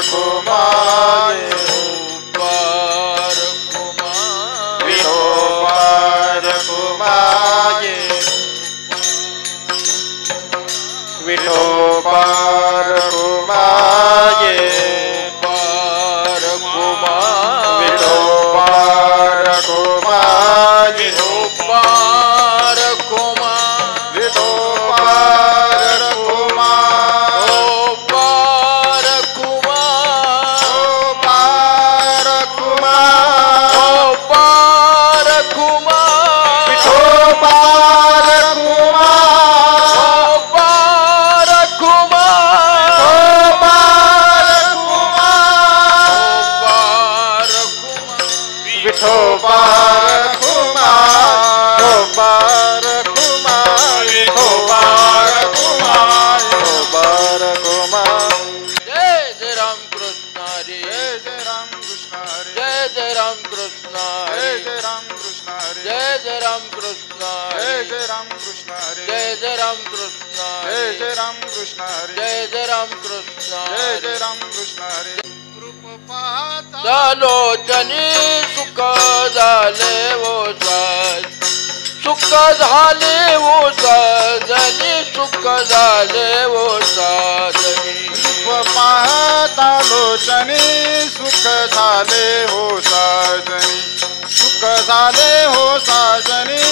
कुमार विठोबार कुमार विठोबार कुमार विठोबार कुमार विठोबार कुमार विठोबार कुमार विठोबार कुमार विठोबार कुमार विठोबार कुमार विठोबार कुमार जय जय राम कृष्ण हरी जय जय राम कृष्ण हरी जय जय राम कृष्ण जय हरी जय राम कृष्ण हरी जय जय राम कृष्ण जय हरी जय राम कृष्ण हरी जय जय राम कृष्ण जय हरी जय राम कृष्ण हरी जय जय राम कृष्ण जय हरी जय राम कृष्ण हरी रूप पाहता सालोचनी सुख झाले वो साज सुख झाले वो साजनी सुख झाले वो साजनी रूप पाहता लोचनी सुख झाले हो साजनी सुख झाले हो साजनी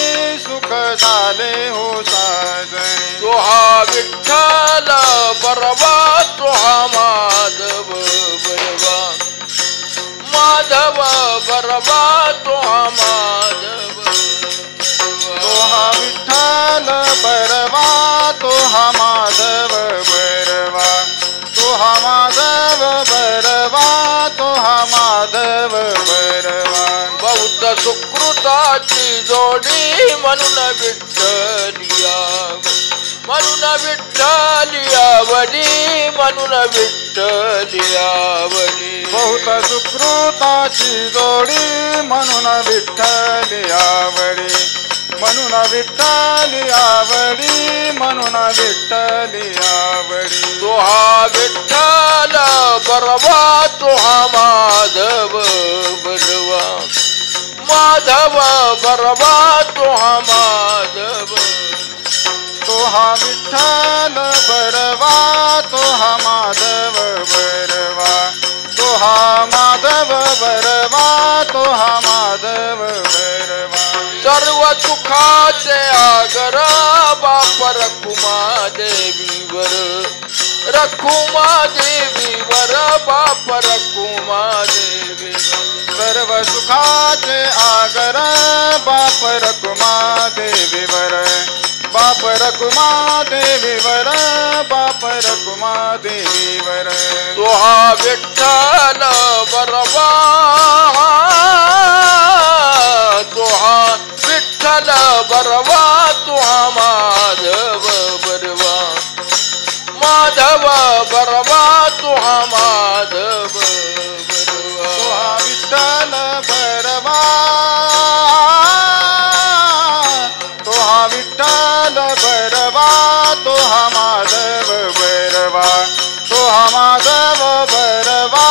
सुख झाले हो साजनी तुहा विठ्ठल बरवा तुहा माधव बरवा माधव बरवा तुहा माधव तोहा विठ्ठल बरवा तोहा माधव बरवा तोहा माधव बरवा तोहा माधव बरवा बौद्ध सुकृताची जोडी म्हणून विठ्ठलियावडी म्हणून विठ्ठलियावडी म्हणून विठ्ठलियावडी बहुत सुकृताची जोडी म्हणून विठ्ठल आवडी म्हणून विठ्ठल आवडी म्हणून विठ्ठल आवडी तुहा विठ्ठल बरवा तुहा माधव बरवा माधव बरवा तुहा माधव तोहा विठ्ठल बरवा तोहा माधव बरवा तोहा माधव बरवा तोहा माधव बरवा सर्व सुखाचे आगर बाप रखुमा देवीवर रखुमा देवीवर बाप रखुमा देवीवर सर्व सुखाचे आगर बाप रकुमा देवीवर बाप रकुमा देवीवर बाप रकुमा देवीवर तुहा विठ्ठल बरवा तुहा विठ्ठल बरवा तुहा माधव बरवा माधव बरवा तुहा माधव बरवा तोहा विठ्ठल बरवा तोहा विठ्ठल बरवा तोहा माधव बरवा तोहा माधव बरवा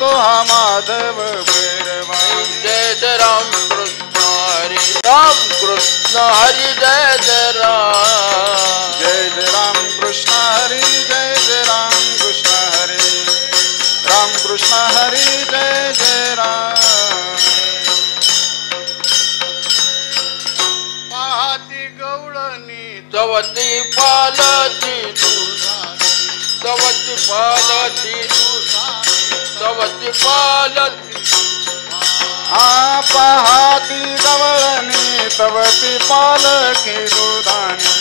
तोहा माधव बरवा जय जय राम कृष्ण हरी राम कृष्ण हरी जय जय राम जय जय राम कृष्ण हरी जय जय राम कृष्ण हरी राम कृष्ण हरी जय जय राम पाहती गवळणी तवती पालती तवती पालती तवती पालती पाहती गवळणी तवती पालखी दुधानी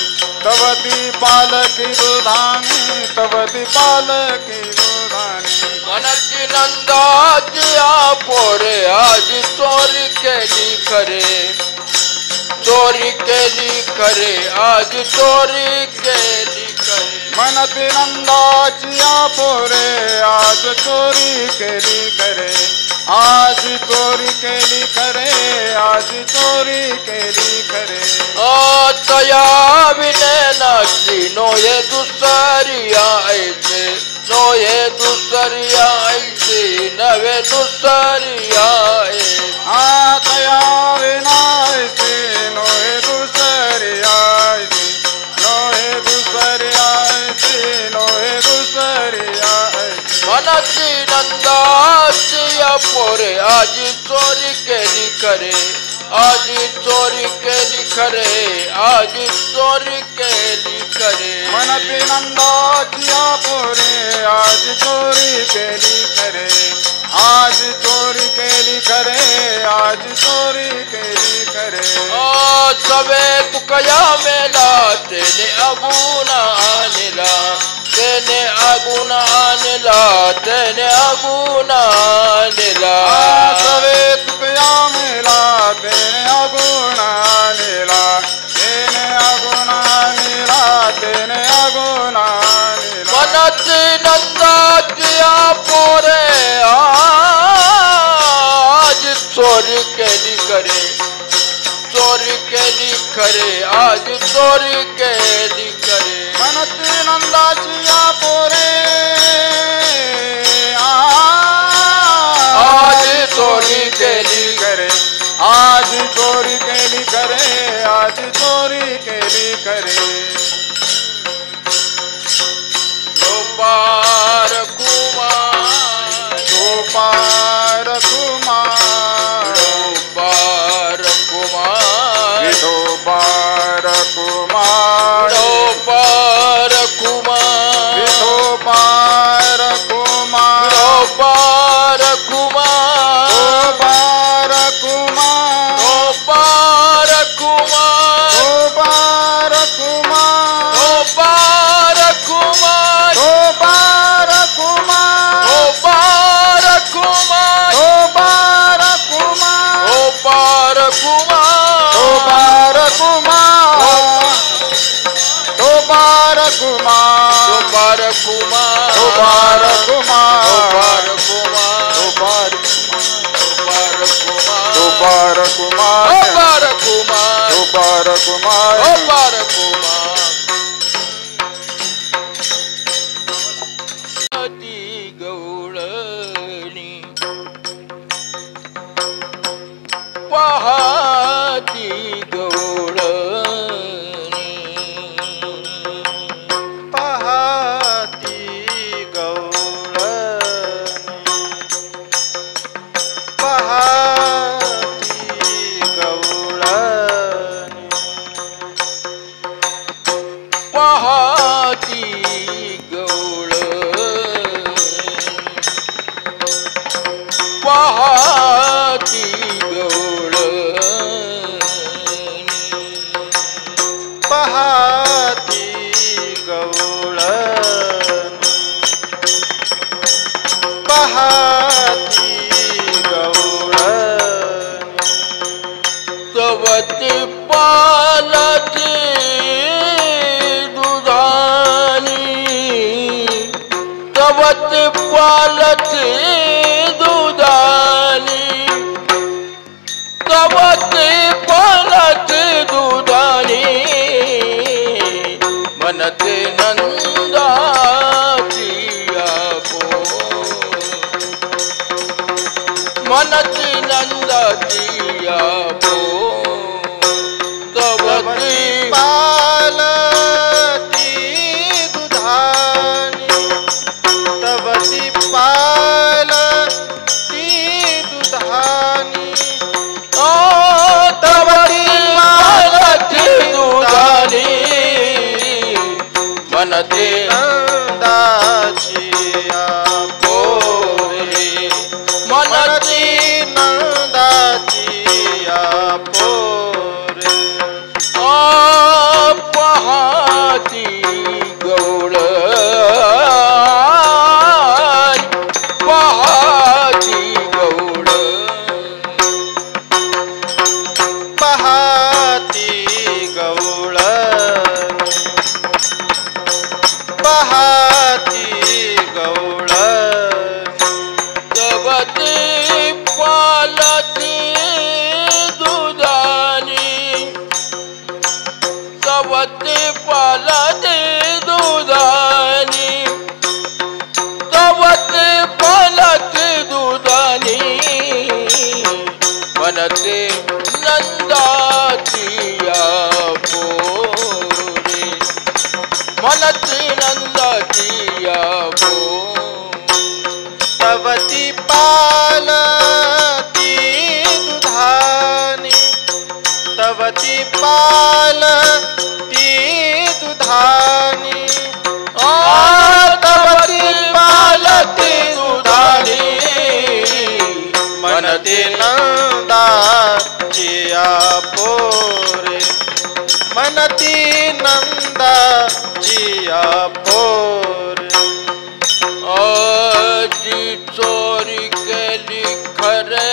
तवती पालखी दुधानी तवती पालखी दुधानी मनती नंदाची पोरे आज चोरी केली खरे चोरी केली खरे आज चोरी केली खरे मनती नंदाची पोरे आज चोरी केली करे आज चोरी केली करे आज चोरी केली करे तया विने नाची नो ये दुसरी आयचे नो ये दुसरी दुसरी आईची नवे दुसरी आहे तया विनायची नोहे दुसरी आयची नोहे दुसरी आयची नोहे दुसरी आयची मनाची नंदाची या पोरे आजी चोरी केली करे आजी चोरी केली खरे आजी चोरी केली करे मनती नंदाची या पोरे आज चोरी केली खरे आज चोरी केली खरे आज चोरी केली खरे सवे तुकया मेला तेने अगुना आणला तेने अगुना आणला तेने अगुना आणला सवे तुकया मेला तेने अगुना आणला तेने अगुना आणला तेने अगुना आणला मनाची नंदाची पोरे आज चोरी केली करे चोरी केली खरे आज चोरी केली करे मनती नंदाची या पोरे आज चोरी केली करे आज चोरी केली करे आज चोरी केली करे गोपार कुमार गोपार कुमार गोपार कुमार विठोबार कुमार गोपार कुमार विठोबार कुमार गोपार कुमार गोपार कुमार गोपार कुमार गोपार कुमार गोपार कुमार गोपार कुमार गोपार कुमार गोपार कुमार गोपार कुमार गोपार कुमार गोपार कुमार गोपार कुमार गोपार कुमार गोपार कुमार गोपार गोपार गोपार कुमार कुमार गोपार कुमार गोपार कुमार गोपार कुमार ती गवळणी पहाती गवळणी पहाती गवळणी पहाती गवळणी पहाती गवळणी पहाती गवळणी पहाती गवळणी पहाती गवळणी तवती पालती दुधानी तवती पालती दुधानी तवती पालती दुधानी मनते नंदाची आपो मनती नंदाची आपो तवती पालती दुधानी तवती पालती दुधानी तवती पालती दुधानी मनते नंदाची पोरे मनती नंदाची आप पालती दुधानी तवती पालती दुधानी मनती नंदा जिया पोरे मनती नंदा जिया पोरे आजी चोरी केली खरे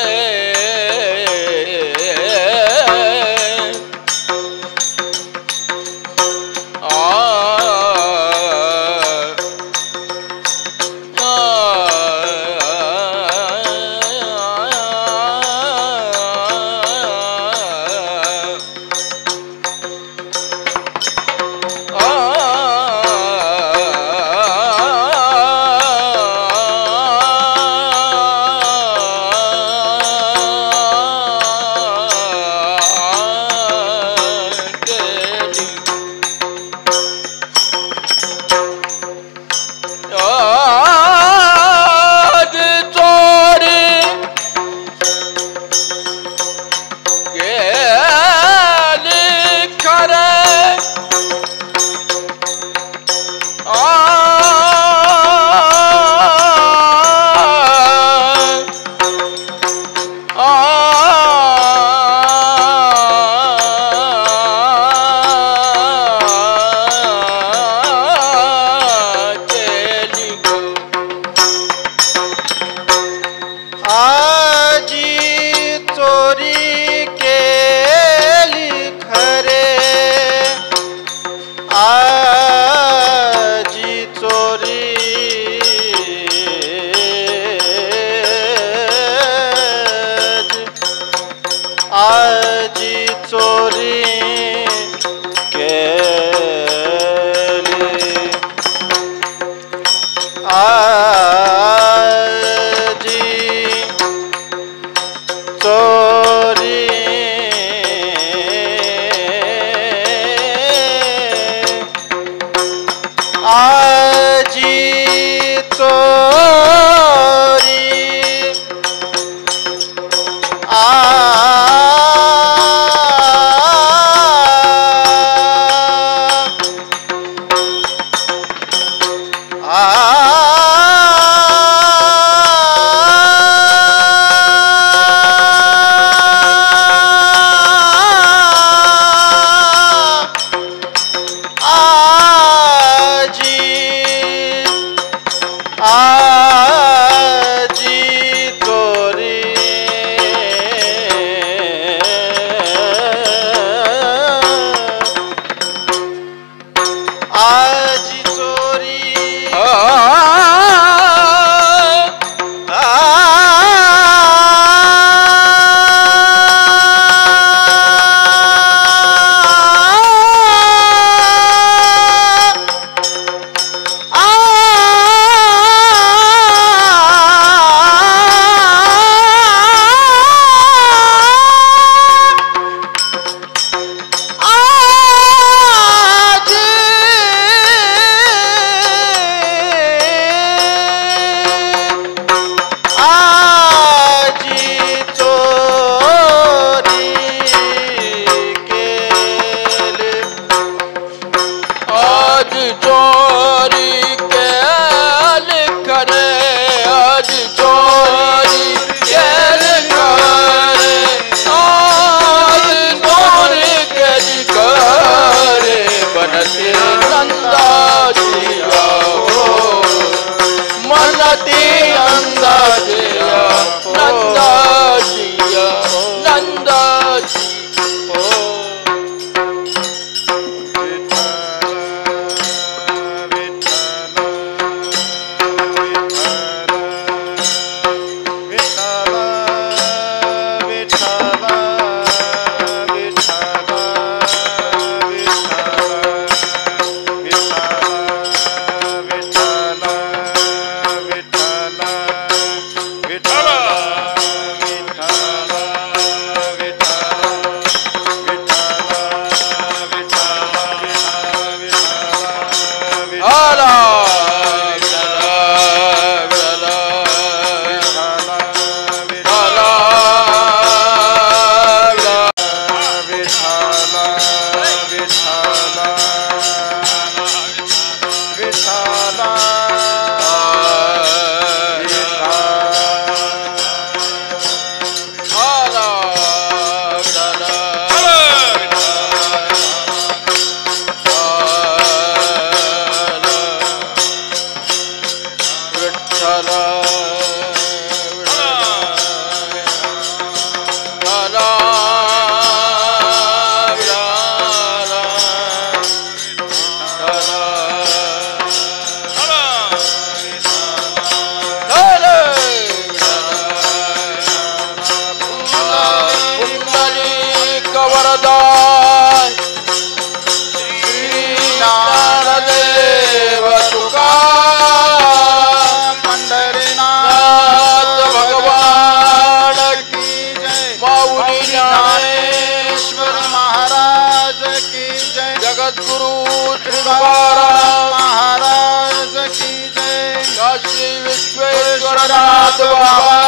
सद्गुरु तुकाराम महाराज की जय। काशी विश्वेश्वरनाथ बाबा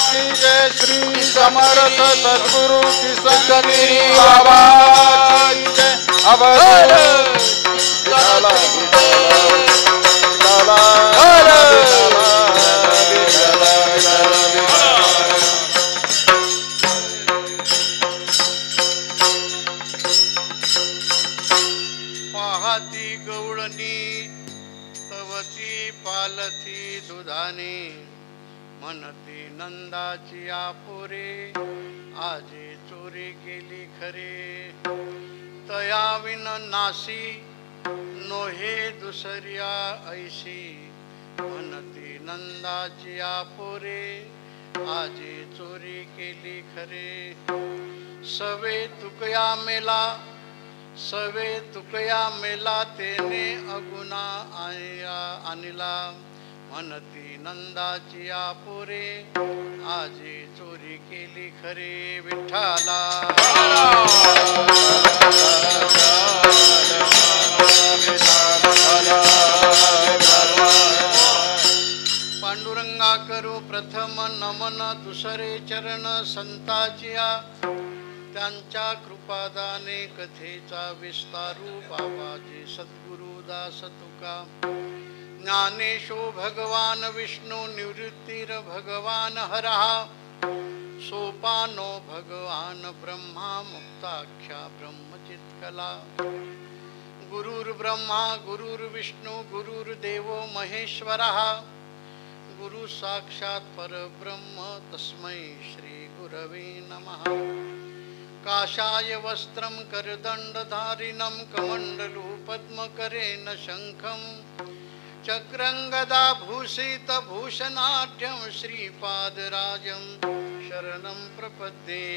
की जय। श्री समर्थ सद्गुरु कृष्णगिरी कृष्णगिरी बाबा की जय। अवधूत विठला, पाहती गवळणी तवती पालथी दुधाने, म्हणती नंदाची आपुरे आजी चोरी केली खरे, तया विन नासी नोहे दुसऱ्या ऐशी, म्हणती नंदाची आपुरे आजी चोरी केली खरे, सवे तुकया मेला सवे तुकया मेला तेने अगुणा आणला, म्हणती नंदाची आपुरे आजी चोरी केली खरे, विठ्ठला पांडुरंगा करू प्रथम नमन, दुसरे चरण संताचिया, त्यांच्या कृपादाने कथेचा विस्तारू, बाबाजी सद्गुरु दास तुका, ज्ञानेशो भगवान विष्णू निवृत्तीर भगवान हरहा, सोपानो भगवान ब्रह्मा मुक्ताख्या ब्रह्मचित्कला, गुरुर्ब्रह्मा गुरुर्विष्णू गुरुर्देवो महेश्वरः, गुरु साक्षात् परब्रह्म तस्मै श्री गुरवे नमः, काषाय वस्त्रं करदण्डधारिणं कमण्डलू पद्मकरेण शङ्खं चक्रं गदाभूषितभूषणाढ्यं श्रीपादराजं शरणं प्रपद्ये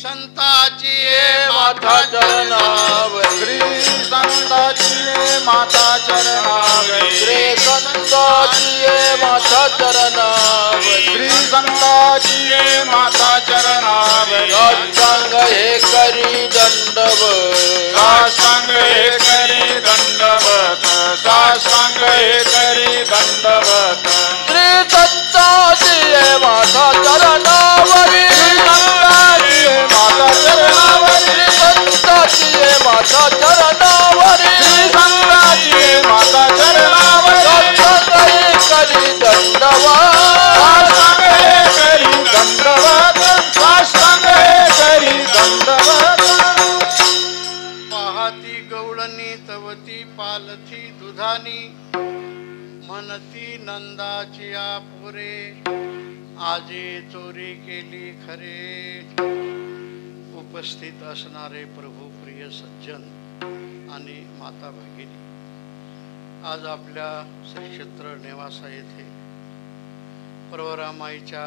संताची माता चरणावरी, श्री संताची माता चरणावरी, श्री संताची माता चरणावरी, श्री संताची माता चरणावरी, साष्टांग हे करी दंडवत, साष्टांग हे करी दंडवत, साष्टांग हे करी दंडवत, श्री संताची माता चरणावरी, माता चरणावरी, संताची माता चरणावरी, साष्टांग करी दंडवत, करी दंडवत, साष्टांग करी दंडवत, पाहती गवळणी तवती पालथी दुधानी, म्हणती नंदाची आपुरे आजी चोरी केली खरे, उपस्थित असणारे प्रभू प्रिय सज्जन आणि माता भगिनी, आज आपल्या श्री क्षेत्र नेवासा येथे प्रवरामाईच्या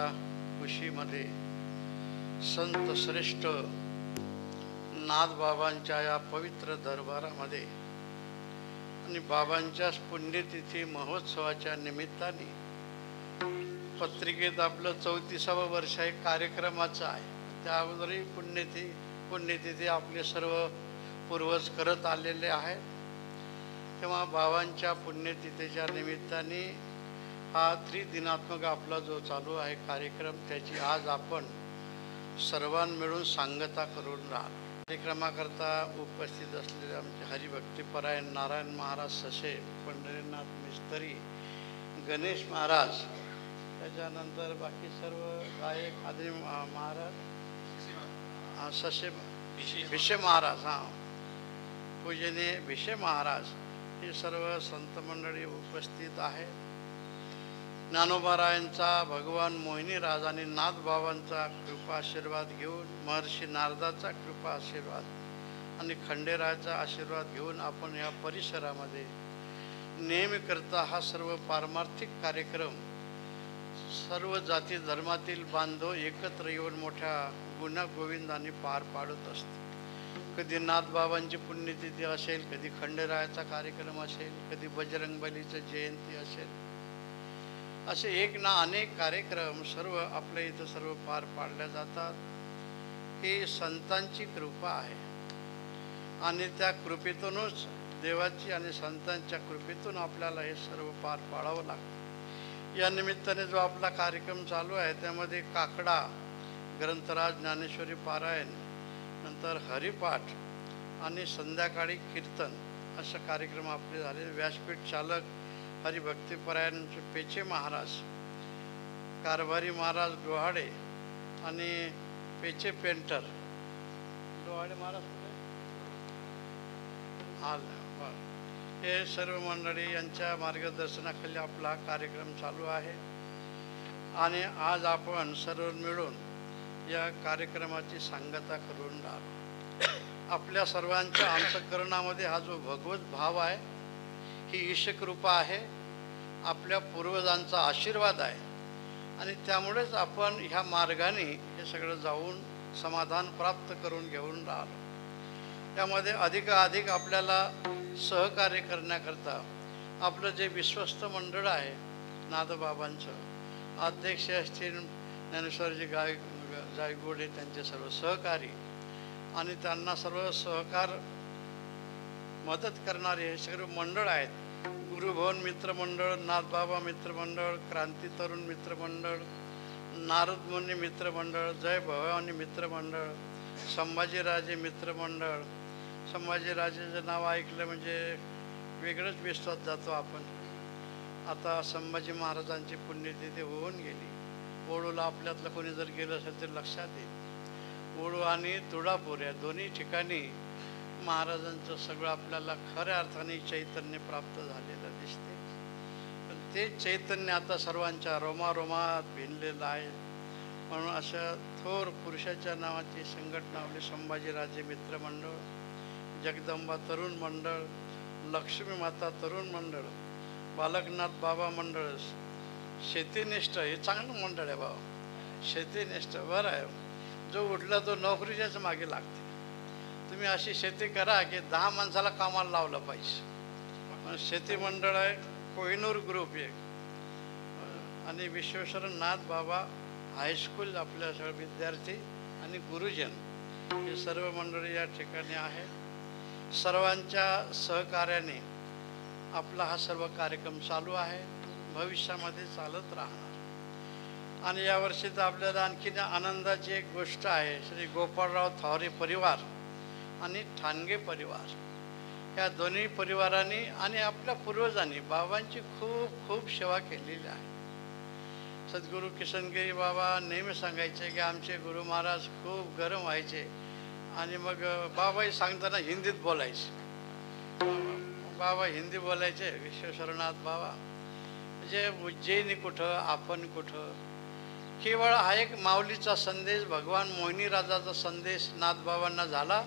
कुशीमध्ये संत श्रेष्ठ नाथबाबांच्या या पवित्र दरबारामध्ये आणि बाबांच्या पुण्यतिथी महोत्सवाच्या निमित्ताने पत्रिकेत आपलं 34वं वर्ष आहे कार्यक्रमाचं आहे, त्या अगोदरही पुण्यतिथी आपले सर्व पूर्वज करत आलेले आहेत, तेव्हा बाबांच्या पुण्यतिथीच्या निमित्ताने हा त्रिदिनात्मक आपला जो चालू आहे कार्यक्रम, त्याची आज आपण सर्वां मिळून सांगता करून राहिलो. कार्यक्रमाकरता उपस्थित असलेले आमचे हरिभक्तीपरायण नारायण महाराज ससे, पंढरीनाथ मिस्त्री, गणेश महाराज, त्याच्यानंतर बाकी सर्व गायक आदी महाराज, ससे भिशे महाराज, पूजनीय भिशे महाराज, हे सर्व संत मंडळी उपस्थित आहेत. ज्ञानोबारायांचा, भगवान मोहिनीराज आणि नाथबाबांचा कृपा आशीर्वाद घेऊन, महर्षी नारदाचा कृपा आशीर्वाद आणि खंडेरायाचा आशीर्वाद घेऊन आपण या परिसरामध्ये नेहमी करता हा सर्व पारमार्थिक कार्यक्रम सर्व जाती धर्मातील बांधव एकत्र येऊन मोठ्या गुण्यागोविंदाने पार पाडत असते. कधी नाथबाबांची पुण्यतिथी असेल, कधी खंडेरायाचा कार्यक्रम असेल, कधी बजरंगबलीचं जयंती असेल, असे एक ना अनेक कार्यक्रम सर्व आपल्या इथं सर्व पार पाडल्या जातात. ही संतांची कृपा आहे आणि त्या कृपेतूनच, देवाची आणि संतांच्या कृपेतून आपल्याला हे सर्व पार पाडावं लागतं. या निमित्ताने जो आपला कार्यक्रम चालू आहे त्यामध्ये काकडा, ग्रंथराज, ज्ञानेश्वरी पारायण, नंतर हरिपाठ आणि संध्याकाळी कीर्तन असं कार्यक्रम आपले झाले. व्यासपीठ चालक हरिभक्तीपरायणचे पेचे महाराज, कारभारी महाराज डोहाडे आणि पेचे पेंटर डोहाडे महाराज हे सर्व मंडळी यांच्या मार्गदर्शनाखाली आपला कार्यक्रम चालू आहे. आणि आज आपण सर्व मिळून या कार्यक्रमाची सांगता करून राहिलो. आपल्या सर्वांच्या अंतःकरणामध्ये हा जो भगवत भाव आहे, ही ईशकृपा आहे, आपल्या पूर्वजांचा आशीर्वाद आहे आणि त्यामुळेच आपण ह्या मार्गाने हे सगळं जाऊन समाधान प्राप्त करून घेऊन राहिलो. त्यामध्ये अधिकाधिक आपल्याला सहकार्य करण्याकरता आपलं जे विश्वस्त मंडळ आहे नाथबाबांचं, अध्यक्ष असतील ज्ञानेश्वरजी जायगोडे, त्यांचे सर्व सहकारी आणि त्यांना सर्व सहकार मदत करणारे हे सर्व मंडळ आहेत. गुरुभवन मित्रमंडळ, नाथबाबा मित्रमंडळ, क्रांती तरुण मित्रमंडळ, नारदमुनी मित्रमंडळ, जय भवानी मित्रमंडळ, संभाजीराजे मित्रमंडळ. संभाजीराजेचं नाव ऐकलं म्हणजे वेगळंच विश्वास जातो आपण. आता संभाजी महाराजांची पुण्यतिथी होऊन गेली. ओळूला आपल्यातलं कोणी जर गेलं असेल तर लक्षात येईल. ओळू आणि तुळापूर या दोन्ही ठिकाणी महाराजांचं सगळं आपल्याला खऱ्या अर्थाने चैतन्य प्राप्त झालेलं दिसते. पण ते चैतन्य आता सर्वांच्या रोमारोमात भिनलेलं आहे. म्हणून अशा थोर पुरुषाच्या नावाची संघटना आपली संभाजीराजे मित्रमंडळ, जगदंबा तरुण मंडळ, लक्ष्मी माता तरुण मंडळ, बालकनाथ बाबा मंडळ, शेतीनिष्ठ, हे चांगलं मंडळ आहे बाबा. शेतीनिष्ठ बरं आहे. जो उठला तो नोकरीच्याच मागे लागते. तुम्ही अशी शेती करा की 10 माणसाला कामाला लावलं पाहिजे. शेती मंडळ आहे. कोहिनूर ग्रुप एक आणि विश्वेश्वर नाथ बाबा हायस्कूल, आपल्या सगळे विद्यार्थी आणि गुरुजन हे सर्व मंडळी या ठिकाणी आहे. सर्वांच्या सहकार्याने आपला हा सर्व कार्यक्रम चालू आहे, भविष्यामध्ये चालत राहणार. आणि यावर्षी तर आपल्याला आणखीन आनंदाची एक गोष्ट आहे. श्री गोपाळराव थावरे परिवार आणि ठाणगे परिवार या दोन्ही परिवारांनी आणि आपल्या पूर्वजांनी बाबांची खूप खूप सेवा केलेली आहे. सद्गुरू किशनगिरी बाबा नेहमी सांगायचे की आमचे गुरु महाराज खूप गरम व्हायचे आणि मग बाबाही सांगताना हिंदीत बोलायचे. बाबा हिंदी बोलायचे. विश्वेश्वरनाथ बाबा म्हणजे उज्जैनी कुठं, आपण कुठं. केवळ हा एक माऊलीचा संदेश, भगवान मोहिनी राजाचा संदेश नाथबाबांना झाला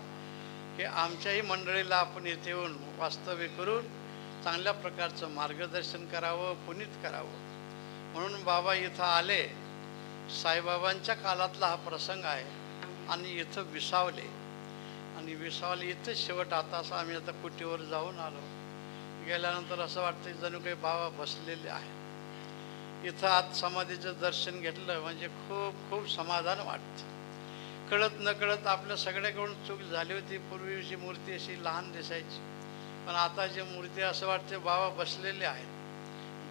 की आमच्याही मंडळीला आपण इथे येऊन वास्तव्य करून चांगल्या प्रकारचं मार्गदर्शन करावं, पुनीत करावं. म्हणून बाबा इथं आले. साईबाबांच्या काळातला हा प्रसंग आहे आणि इथं विसावले आणि विसावले इथं शेवट. आता असं आम्ही आता कुटीवर जाऊन आलो. गेल्यानंतर असं वाटतं जणू काही बाबा बसलेले आहे. इथं आत समाधीचं दर्शन घेतलं म्हणजे खूप खूप समाधान वाटतं. कळत न कळत आपल्या सगळ्याकडून चूक झाली होती. पूर्वीची मूर्ती अशी लहान दिसायची, पण आता जी मूर्ती असं वाटते बाबा बसलेले आहेत.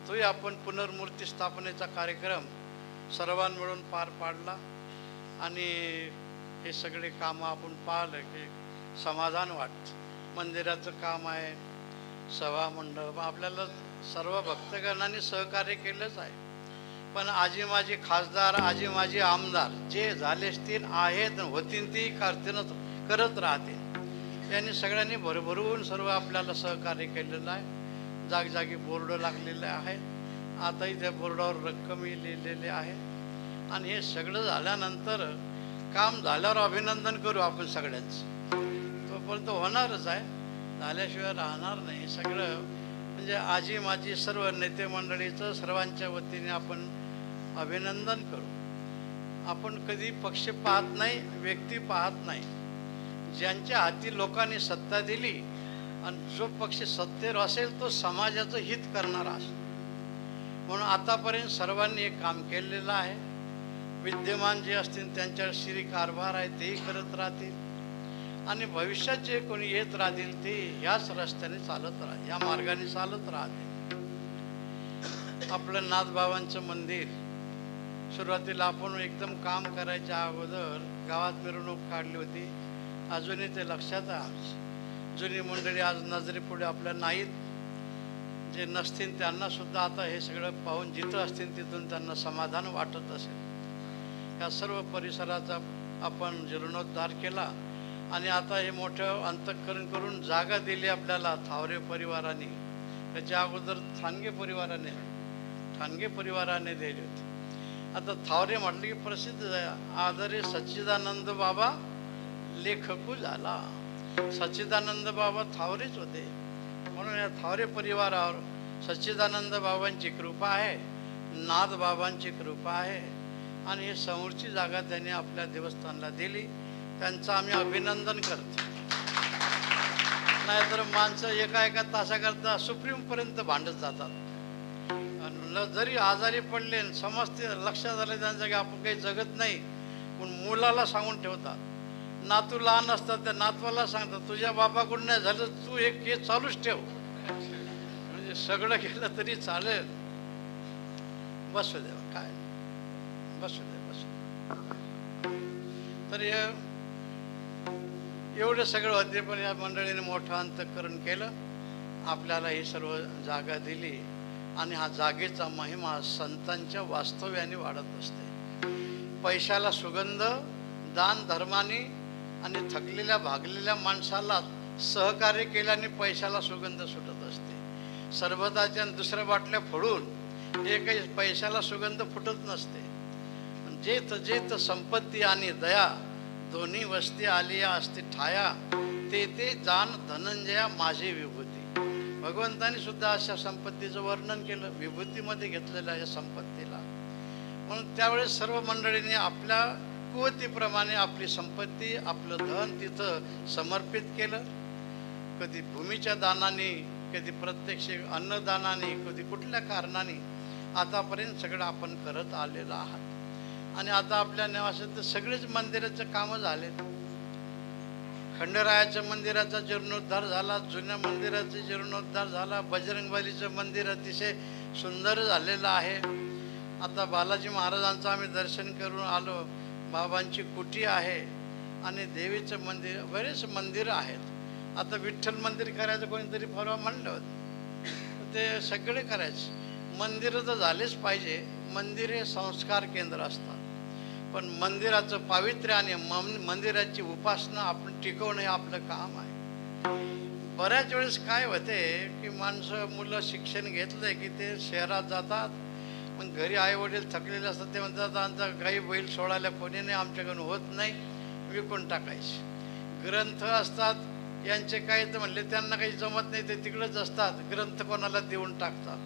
तोही आपण पुनर्मूर्ती स्थापनेचा कार्यक्रम सर्वांनी मिळून पार पाडला आणि हे सगळे कामं आपण पाहिलं की समाधान वाटतं. मंदिराचं काम आहे, सभा मंडप, आपल्याला सर्व भक्तगणांनी सहकार्य केलंच आहे. पण आजी माझी खासदार, आजी माझी आमदार जे झाले असतील, आहेत, होतील, ती करत राहतील. यांनी सगळ्यांनी भरभरून सर्व आपल्याला सहकार्य केलेलं आहे. जागजागी बोर्ड लागलेले आहेत. आताही त्या बोर्डावर रक्कमही लिहिलेली आहे. आणि हे सगळं झाल्यानंतर काम झाल्यावर अभिनंदन करू आपण सगळ्यांचं. तोपर्यंत होणारच आहे, झाल्याशिवाय राहणार नाही. सगळं म्हणजे आजी माझी सर्व नेते मंडळीचं सर्वांच्या वतीने आपण अभिनंदन करू. आपण कधी पक्ष पाहत नाही, व्यक्ती पाहत नाही. ज्यांच्या हाती लोकांनी सत्ता दिली आणि जो पक्ष सत्तेवर असेल तो समाजाचं हित करणारा असेल. म्हणून आतापर्यंत सर्वांनी एक काम केलेलं आहे. विद्यमान जे असतील त्यांच्यावर श्री कारभार आहे तेही करत राहतील आणि भविष्यात जे कोणी येत राहतील ते ह्याच रस्त्याने चालत राहतील, या मार्गाने चालत राहतील. आपलं नाथबाबांचं मंदिर सुरुवातीला आपण एकदम काम करायच्या अगोदर गावात मिरवणूक काढली होती. अजूनही ते लक्षात आहे. जुनी मंडळी आज नजरेपुढे आपल्या नाहीत. जे नसतील त्यांना सुद्धा आता हे सगळं पाहून जिथं असतील तिथून त्यांना समाधान वाटत असेल. या सर्व परिसराचा आपण जीर्णोद्धार केला आणि आता हे मोठं अंतःकरण करून जागा दिली आपल्याला थावरे परिवाराने. त्याच्या अगोदर ठाणगे परिवाराने दिली होती. आता थावरे म्हटलं की प्रसिद्ध आहे. आदरे सच्चिदानंद बाबा लेखकू झाला. सच्चिदानंद बाबा थावरेच होते. म्हणून या थावरे परिवारावर सच्चिदानंद बाबांची कृपा आहे, नाथ बाबांची कृपा आहे आणि हे समोरची जागा त्यांनी आपल्या देवस्थानला दिली. त्यांचं आम्ही अभिनंदन करतो. नाहीतर माणसं एका तासाकरता सुप्रीमपर्यंत भांडत जातात. जरी आजारी पडले समजते लक्षात आलं त्यांचं की आपण काही जगत नाही पण मुलाला सांगून ठेवतात. नातू लहान असतात त्या नातवाला सांगतात तुझ्या बापाकडून नाही झालं तू एक केस चालूच ठेव. म्हणजे सगळं केलं तरी चालेल. बसू दे काय बसू दे. तर एवढं सगळं होते पण या मंडळीने मोठं अंतःकरण केलं. आपल्याला ही सर्व जागा दिली आणि हा जागेचा महिमा संतांच्या वास्तव्याने वाढत असते. पैशाला सुगंध दान धर्माने आणि थकलेल्या भागलेल्या माणसाला सहकार्य केल्याने पैशाला सुगंध सुटत असते. सरबताच्या दुसऱ्या बाटल्या फोडून हे काही पैशाला सुगंध फुटत नसते. जेथ जेथ संपत्ती आणि दया दोन्ही वस्ती आलिया असते ठाया ते ते जाण धनंजया माझी विभूती. भगवंतानी सुद्धा अशा संपत्तीचं वर्णन केलं, विभूतीमध्ये घेतलेलं आहे संपत्तीला. म्हणून त्यावेळेस सर्व मंडळींनी आपल्या कुवतीप्रमाणे आपली संपत्ती आपलं धन तिथं समर्पित केलं. कधी भूमीच्या दानाने, कधी प्रत्यक्ष अन्नदानाने, कधी कुठल्या कारणाने आतापर्यंत सगळं आपण करत आलेलं आहात. आणि आता आपल्या निवासात सगळेच मंदिराचं कामं झालेत. खंडरायाच्या मंदिराचा जीर्णोद्धार झाला, जुन्या मंदिराचा जीर्णोद्धार झाला, बजरंगबलीचं मंदिर अतिशय सुंदर झालेलं आहे. आता बालाजी महाराजांचं आम्ही दर्शन करून आलो. बाबांची कुटी आहे आणि देवीचं मंदिर, बरेच मंदिरं आहेत. आता विठ्ठल मंदिर करायचं कोणीतरी परवा म्हणलं होतं, ते सगळे करायचे. मंदिरं तर झालेच पाहिजे. मंदिर हे संस्कार केंद्र असतात पण मंदिराचं पावित्र्य आणि मंदिराची उपासना आपण टिकवणं हे आपलं काम आहे. बऱ्याच वेळेस काय होते की माणसं मुलं शिक्षण घेतलंय की ते शहरात जातात. मग घरी आई वडील थकलेले असतात. ते म्हणतात आमचा गाई बैल सोडायला कोणी नाही, आमच्याकडून होत नाही, विकून टाकायचे. ग्रंथ असतात यांचे काही तर म्हणले त्यांना काही जमत नाही, ते तिकडंच असतात, ग्रंथ कोणाला देऊन टाकतात.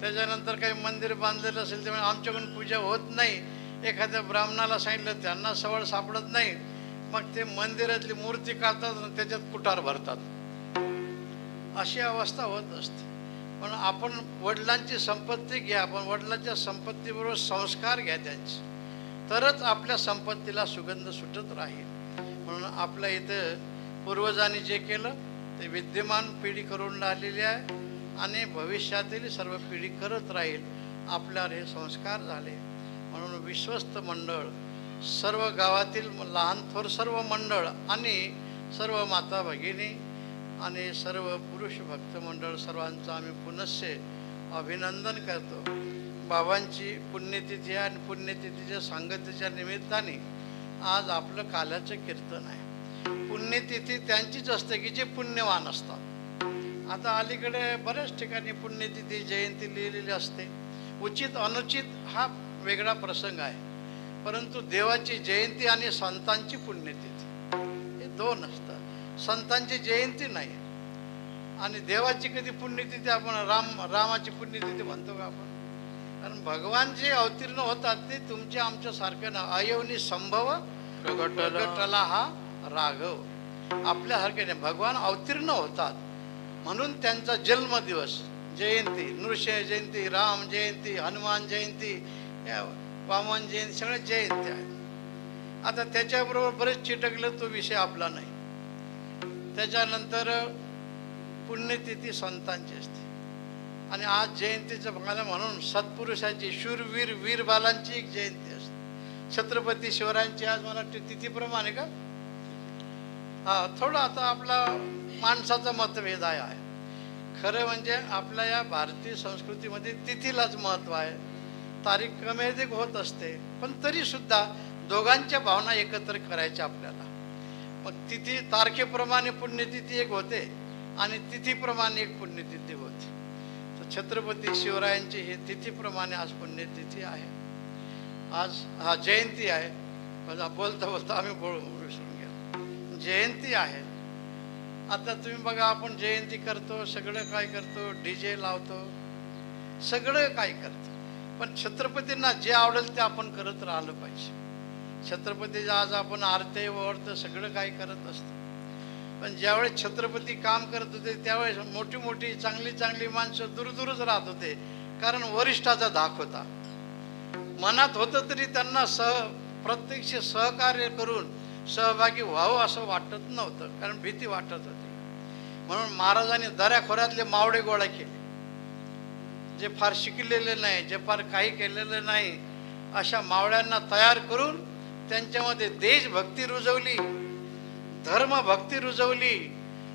त्याच्यानंतर काही मंदिर बांधलेलं असेल त्यामुळे आमच्याकडून पूजा होत नाही. एखाद्या ब्राह्मणाला सांगितलं त्यांना सवड सापडत नाही, मग ते मंदिरातली मूर्ती काढतात आणि त्याच्यात कुठार भरतात. अशी अवस्था होत असते. पण आपण वडिलांची संपत्ती घ्या, पण वडिलांच्या संपत्तीबरोबर संस्कार घ्या त्यांचे, तरच आपल्या संपत्तीला सुगंध सुटत राहील. म्हणून आपल्या इथं पूर्वजांनी जे केलं ते विद्यमान पिढी करून राहिलेली आहे आणि भविष्यातील सर्व पिढी करत राहील. आपल्यावर हे संस्कार झाले. म्हणून विश्वस्त मंडळ, सर्व गावातील लहान थोर सर्व मंडळ आणि सर्व माता भगिनी आणि सर्व पुरुष भक्त मंडळ सर्वांचं आम्ही पुनश्च अभिनंदन करतो. बाबांची पुण्यतिथी आणि पुण्यतिथीच्या सांगतेच्या निमित्ताने आज आपलं काल्याचं कीर्तन आहे. पुण्यतिथी त्यांचीच असते की जे पुण्यवान असतात. आता अलीकडे बऱ्याच ठिकाणी पुण्यतिथी जयंती लिहिलेली असते. उचित अनुचित हा वेगळा प्रसंग आहे, परंतु देवाची जयंती आणि संतांची पुण्यतिथी हे दोन असतात. संतांची जयंती नाही आणि देवाची कधी पुण्यतिथी आपण रामाची पुण्यतिथी म्हणतो का आपण? कारण भगवान जे अवतीर्ण होतात ते तुमच्या आमच्या सारखं ना. अयवनी संभव प्रगटला हा राघव. आपल्यासारखे नाही, भगवान अवतीर्ण होतात म्हणून त्यांचा जन्मदिवस, जयंती, नृसिंह जयंती, राम जयंती, हनुमान जयंती, वामन जयंती, सगळ्या जयंती आहेत. आता त्याच्याबरोबर बरेच चिटकलं, तो विषय आपला नाही. त्याच्यानंतर पुण्यतिथी संतांची असते. आणि आज जयंतीचं बघायला म्हणून सत्पुरुषाची, शूरवीर वीरबालांची एक जयंती असते. छत्रपती शिवरायांची आज मला वाटते तिथीप्रमाणे का, हा, थोडं आता आपला माणसाचा मतभेद आहे. खरं म्हणजे आपल्या या भारतीय संस्कृतीमध्ये तिथीलाच महत्त्व आहे. तारीख कमी अधिक होत असते, पण तरी सुद्धा दोघांच्या भावना एकत्र करायच्या आपल्याला. मग तिथी तारखेप्रमाणे पुण्यतिथी एक होते आणि तिथीप्रमाणे एक पुण्यतिथी होते. तर छत्रपती शिवरायांची ही तिथीप्रमाणे आज पुण्यतिथी आहे. आज हा जयंती आहे. बोलता बोलता आम्ही विसरून गेलो, जयंती आहे. आता तुम्ही बघा, आपण जयंती करतो, सगळं काय करतो, DJ लावतो, सगळं काय करतो, पण छत्रपतींना जे आवडेल ते आपण करत राहिलं पाहिजे. छत्रपतीच्या आज आपण आरती ओवाळतो, सगळं काय करत असतो. पण ज्यावेळेस छत्रपती काम करत होते त्यावेळेस मोठी मोठी चांगली चांगली माणसं दूरदूरच राहत होते, कारण वरिष्ठाचा धाक होता. मनात होतं तरी त्यांना प्रत्यक्ष सहकार्य करून सहभागी व्हावं असं वाटत नव्हतं, कारण भीती वाटत होती. म्हणून महाराजांनी दऱ्याखोऱ्यातले मावळे गोळा केले, जे फार शिकलेले नाही, जे फार काही केलेलं नाही, अशा मावळ्यांना तयार करून त्यांच्यामध्ये देशभक्ती रुजवली, धर्मभक्ती रुजवली,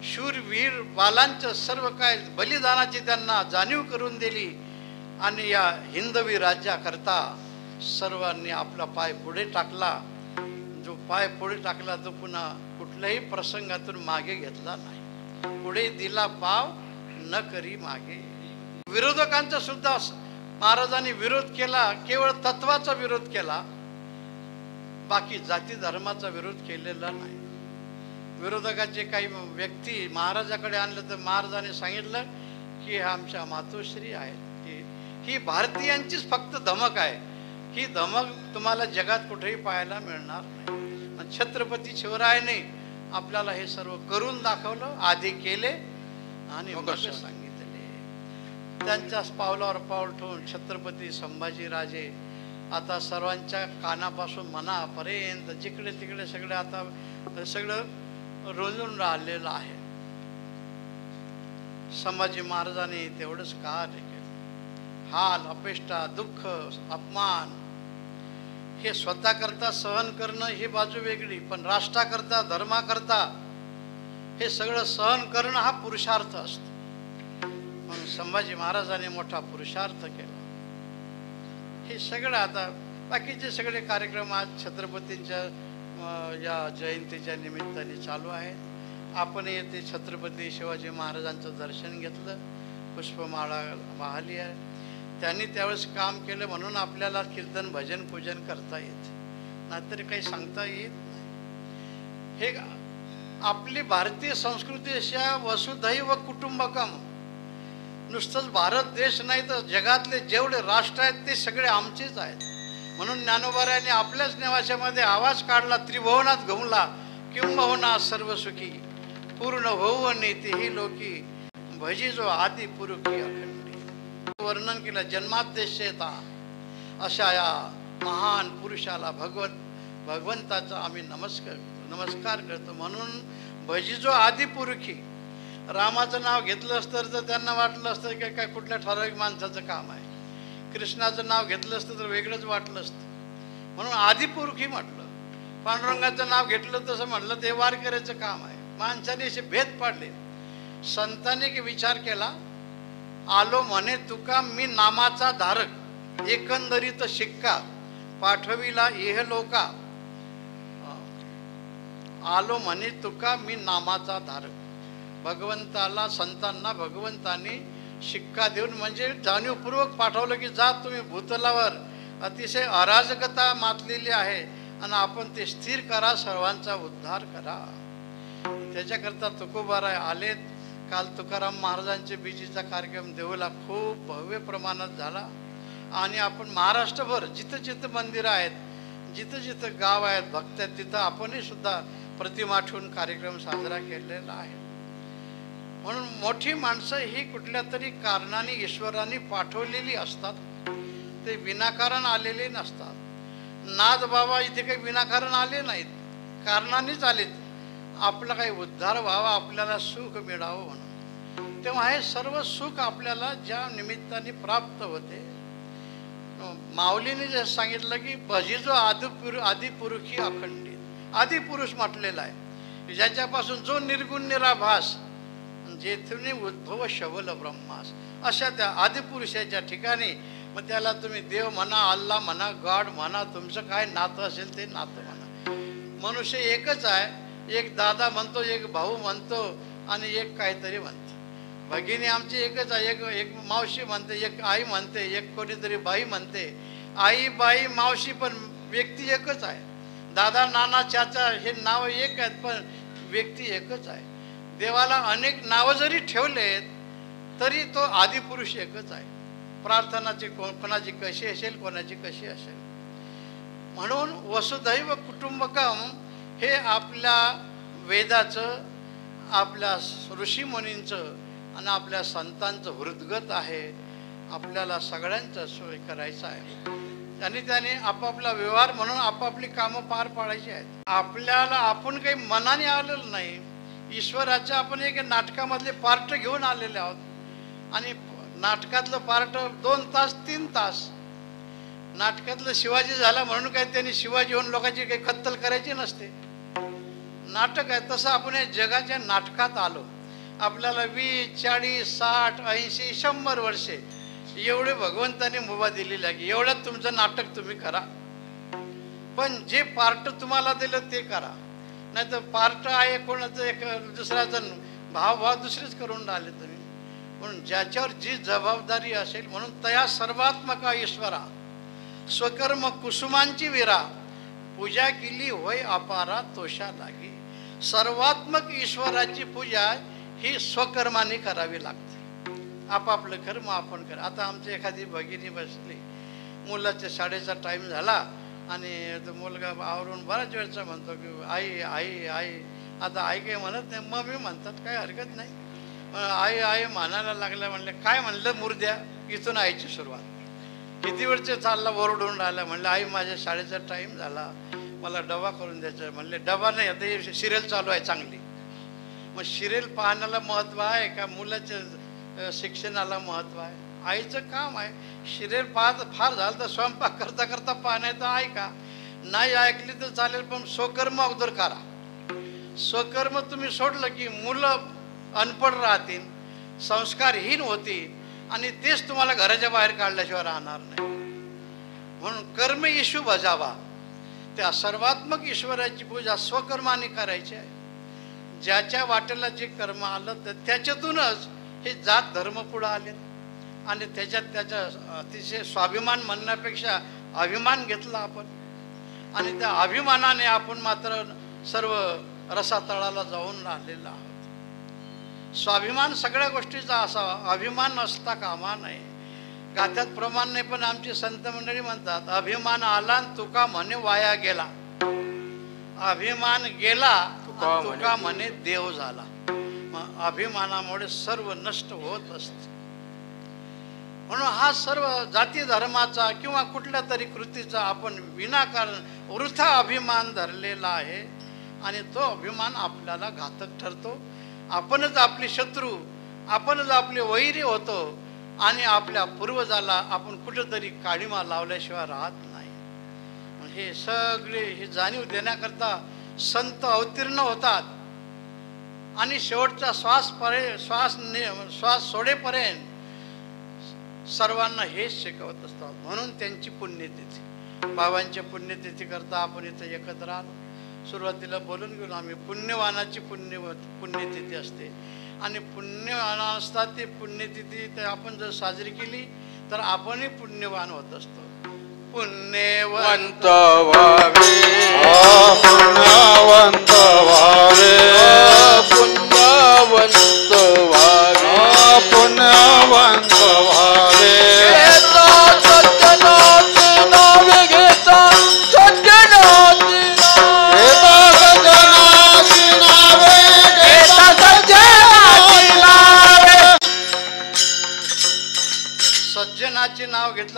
शूरवीर बालांचं सर्व काय बलिदानाची त्यांना जाणीव करून दिली. आणि या हिंदवी राज्याकरता सर्वांनी आपला पाय पुढे टाकला. जो पाय पुढे टाकला तो पुन्हा कुठल्याही प्रसंगातून मागे घेतला नाही. पुढे दिला पाव न करी मागे. विरोधकांचा सुद्धा महाराजांनी विरोध केला, केवळ तत्वाचा विरोध केला, बाकी जाती धर्माचा विरोध केलेला नाही. विरोधकाचे काही व्यक्ती महाराजाकडे आणलं तर महाराजांनी सांगितलं की आमच्या मातोश्री आहेत, ही भारतीयांचीच फक्त धमक आहे, ही धमक तुम्हाला जगात कुठेही पाहायला मिळणार नाही. छत्रपती शिवरायाने आपल्याला हे सर्व करून दाखवलं, आधी केले आणि मग सांगितले. त्यांच्याच पावलावर पाऊल ठेवून छत्रपती संभाजीराजे आता सर्वांच्या कानापासून मनापर्यंत जिकडे तिकडे सगळे आता सगळं रोजून राहिलेलं आहे. संभाजी महाराजांनी तेवढंच कार्य केलं. हाल, अपेष्टा, दुःख, अपमान हे स्वतःकरता सहन करणं ही बाजू वेगळी, पण राष्ट्राकरता, धर्माकरता हे सगळं सहन करणं हा पुरुषार्थ असतो. म्हणून संभाजी महाराजांनी मोठा पुरुषार्थ केला. हे सगळं आता बाकीचे सगळे कार्यक्रम आज छत्रपतींच्या या जयंतीच्या निमित्ताने चालू आहेत. आपण येथे छत्रपती शिवाजी महाराजांचं दर्शन घेतलं, पुष्पमाळा वाहली आहे. त्यांनी त्यावेळेस काम केलं म्हणून आपल्याला कीर्तन भजन पूजन करता येते, नाहीतर काही सांगता येत नाही. हे आपली भारतीय संस्कृती अशा वसुधैव कुटुंबकम, नुसतंच भारत देश नाही तर जगातले जेवढे राष्ट्र आहेत ते सगळे आमचेच आहेत. म्हणून ज्ञानोबारायांनी आपल्याच निवासामध्ये आवाज काढला, त्रिभुवनात घुमला किंबहुना सर्व सुखी, पूर्ण होऊ नेतीही लोकी, भजी जो आदि पुरुषी अखंडी. वर्णन केलं जन्माद्यशेता अशा या महान पुरुषाला भगवंताचा आम्ही नमस्कार करतो. म्हणून भजी जो आदि पुरुषी. रामाचं नाव घेतलं असतं तर त्यांना वाटलं असतं की काय कुठल्या ठराविक माणसाचं काम आहे. कृष्णाचं नाव घेतलं असतं तर वेगळंच वाटलं असतं, म्हणून आदिपुरुषी म्हटलं. पांडुरंगाचं नाव घेतलं तसं म्हटलं ते वारकऱ्याचं काम आहे. माणसाने असे भेद पाडले. संतांनी विचार केला, आलो म्हणे तुका मी नामाचा धारक, एकंदरीत शिक्का पाठविला इह लोका. आलो म्हणे तुका मी नामाचा धारक. भगवंताला, संतांना भगवंतांनी शिक्का देऊन म्हणजे जाणीवपूर्वक पाठवलं की जा तुम्ही भूतलावर अतिशय अराजकता मातलेली आहे आणि आपण ते स्थिर करा, सर्वांचा उद्धार करा. त्याच्याकरता तुकोबाराय आलेत. काल तुकाराम महाराजांचे बीजीचा कार्यक्रम देऊला खूप भव्य प्रमाणात झाला. आणि आपण महाराष्ट्रभर जिथं जिथं मंदिरं आहेत, जिथं जिथं गाव आहेत, भक्त आहेत, तिथं आपणही सुद्धा प्रतिमा ठेवून कार्यक्रम साजरा केलेला आहे. म्हणून मोठी माणसं ही कुठल्या तरी कारणाने ईश्वराने पाठवलेली असतात, ते विनाकारण आलेले नसतात. नाथ बाबा इथे काही विनाकारण आले नाहीत, कारणानेच आलेत. आपला काही उद्धार व्हावा, आपल्याला सुख मिळावं म्हणून. तेव्हा हे सर्व सुख आपल्याला ज्या निमित्ताने प्राप्त होते, माऊलीने जे सांगितलं की भजिजो आदिपुरुषी अखंडित, आदिपुरुष म्हटलेला आहे, ज्याच्यापासून जो निर्गुण निराभास, जेथून उद्भव शबल ब्रह्मास, अशा त्या आदिपुरुषाच्या ठिकाणी मग त्याला तुम्ही देव म्हणा, अल्ला म्हणा, गॉड म्हणा, तुमचं काय नातं असेल ते नातं म्हणा. मनुष्य एकच आहे, एक दादा म्हणतो, एक भाऊ म्हणतो आणि एक काहीतरी म्हणतो. भगिनी आमची एकच आहे, एक मावशी म्हणते, एक आई म्हणते, एक कोणीतरी बाई म्हणते. आई बाई मावशी पण व्यक्ती एकच आहे. दादा नाना चाचा हे नाव एक आहेत पण व्यक्ती एकच आहे. देवाला अनेक नावं जरी ठेवलेत तरी तो आदिपुरुष एकच आहे. प्रार्थनाची कोणाची कशी असेल, कोणाची कशी असेल. म्हणून वसुधैव कुटुंबकम हे आपल्या वेदाचं, आपल्या ऋषीमुनींचं आणि आपल्या संतांचं हृदगत आहे. आपल्याला सगळ्यांचं सोय करायचं आहे आणि त्याने आपापला व्यवहार म्हणून आपापली कामं पार पाडायची आहेत. आपल्याला आपण काही मनाने आलेलं नाही, ईश्वराच्या आपण एक नाटकामधले पार्ट घेऊन आलेले आहोत. आणि नाटकातलं पार्ट 2 तास 3 तास. नाटकातलं शिवाजी झाला म्हणून काय त्यांनी शिवाजी होऊन लोकांची काही कत्तल करायची नसते. नाटक आहे तसं आपण या जगाच्या नाटकात आलो. आपल्याला 20, 40, 60, 80, 100 वर्षे एवढे भगवंताने मुभा दिलेली आहे की एवढ्यात तुमचं नाटक तुम्ही करा. पण जे पार्ट तुम्हाला दिलं ते करा, नाही तर पार्ट आहे कोणाचं एक दुसऱ्याचं भाव दुसरेच करून राहिले तुम्ही. म्हणून ज्याच्यावर जी जबाबदारी असेल, म्हणून तया सर्वात्मका ईश्वरा स्वकर्म कुसुमांची विरा, पूजा केली होय अपारा तोषा लागी. सर्वात्मक ईश्वराची पूजा ही स्वकर्माने करावी लागते. आपापलं कर्म आपण करा. आता आमची एखादी भगिनी बसली, मुलाच्या शाळेचा टाईम झाला आणि तो मुलगा आवरून बऱ्याच वेळचा म्हणतो की आई आई आई. आता आई काही म्हणत नाही, मम्मी म्हणतात, काही हरकत नाही. आई आई म्हणायला लागल्या. म्हणले काय म्हणलं मुर्द्या, इथून आईची सुरुवात. किती वेळचे चालला ओरडून राहिला. म्हणलं आई माझ्या शाळेचा टाईम झाला, मला डबा करून द्यायचा. म्हणले डबा नाही, आता सिरियल चालू आहे चांगली. मग सिरियल पाहण्याला महत्त्व आहे का मुलाच्या शिक्षणाला महत्त्व आहे? आईचं काम आहे. सिरियल पाहत फार झालं तर स्वयंपाक करता करता पाहण्याचं ऐका, नाही ऐकली तर चालेल, पण स्वकर्म अगोदर करा. स्वकर्म तुम्ही सोडलं की मुलं अनपढ राहतील, संस्कारहीन होतील आणि तेच तुम्हाला घराच्या बाहेर काढल्याशिवाय राहणार नाही. म्हणून कर्म येशू बजावा. त्या सर्वात्मक ईश्वराची पूजा स्वकर्माने करायची आहे. ज्याच्या वाटेला जे कर्म आलं तर त्याच्यातूनच हे जात धर्म पुढे आले आणि त्याच्यात त्याच्या अतिशय स्वाभिमान म्हणण्यापेक्षा अभिमान घेतला आपण. आणि त्या अभिमानाने आपण मात्र सर्व रसातळाला जाऊन राहिलेला आहोत. स्वाभिमान सगळ्या गोष्टीचा असावा, अभिमान नसता कामा नये. गाथ्यात प्रमाण नाही, पण आमची संत मंडळी म्हणतात अभिमान आला तुका म्हणे वाया गेला. अभिमान गेला तुका म्हणे देव झाला. मग अभिमानामुळे सर्व नष्ट होत असते. म्हणून हा सर्व जाती धर्माचा किंवा कुठल्या तरी कृतीचा आपण विनाकारण वृथा अभिमान धरलेला आहे आणि तो अभिमान आपल्याला घातक ठरतो. आपणच आपले शत्रू, आपणच आपले वैरी होतो आणि आपल्या पूर्वजाला आपण कुठेतरी काळीमा लावल्याशिवाय राहत नाही. हे सगळे ही जाणीव देण्याकरता संत अवतीर्ण होतात आणि शेवटचा श्वास सोडेपर्यंत सर्वांना हेच शिकवत असतात. म्हणून त्यांची पुण्यतिथी, बाबांच्या पुण्यतिथी करता आपण इथे एकत्र आलो. सुरुवातीला बोलून घेऊन आम्ही पुण्यवानाची पुण्यतिथी असते आणि पुण्यवान असतात. ती पुण्यतिथी ते आपण जर साजरी केली तर आपणही पुण्यवान होत असतो. पुण्यवंत व्हावे, पुण्यवंत व्हावे, पुण्यवंत व्हावे, पुण्यवंत व्हावे. सज्जनाचे नावे घेता, सज्जनाचे घेता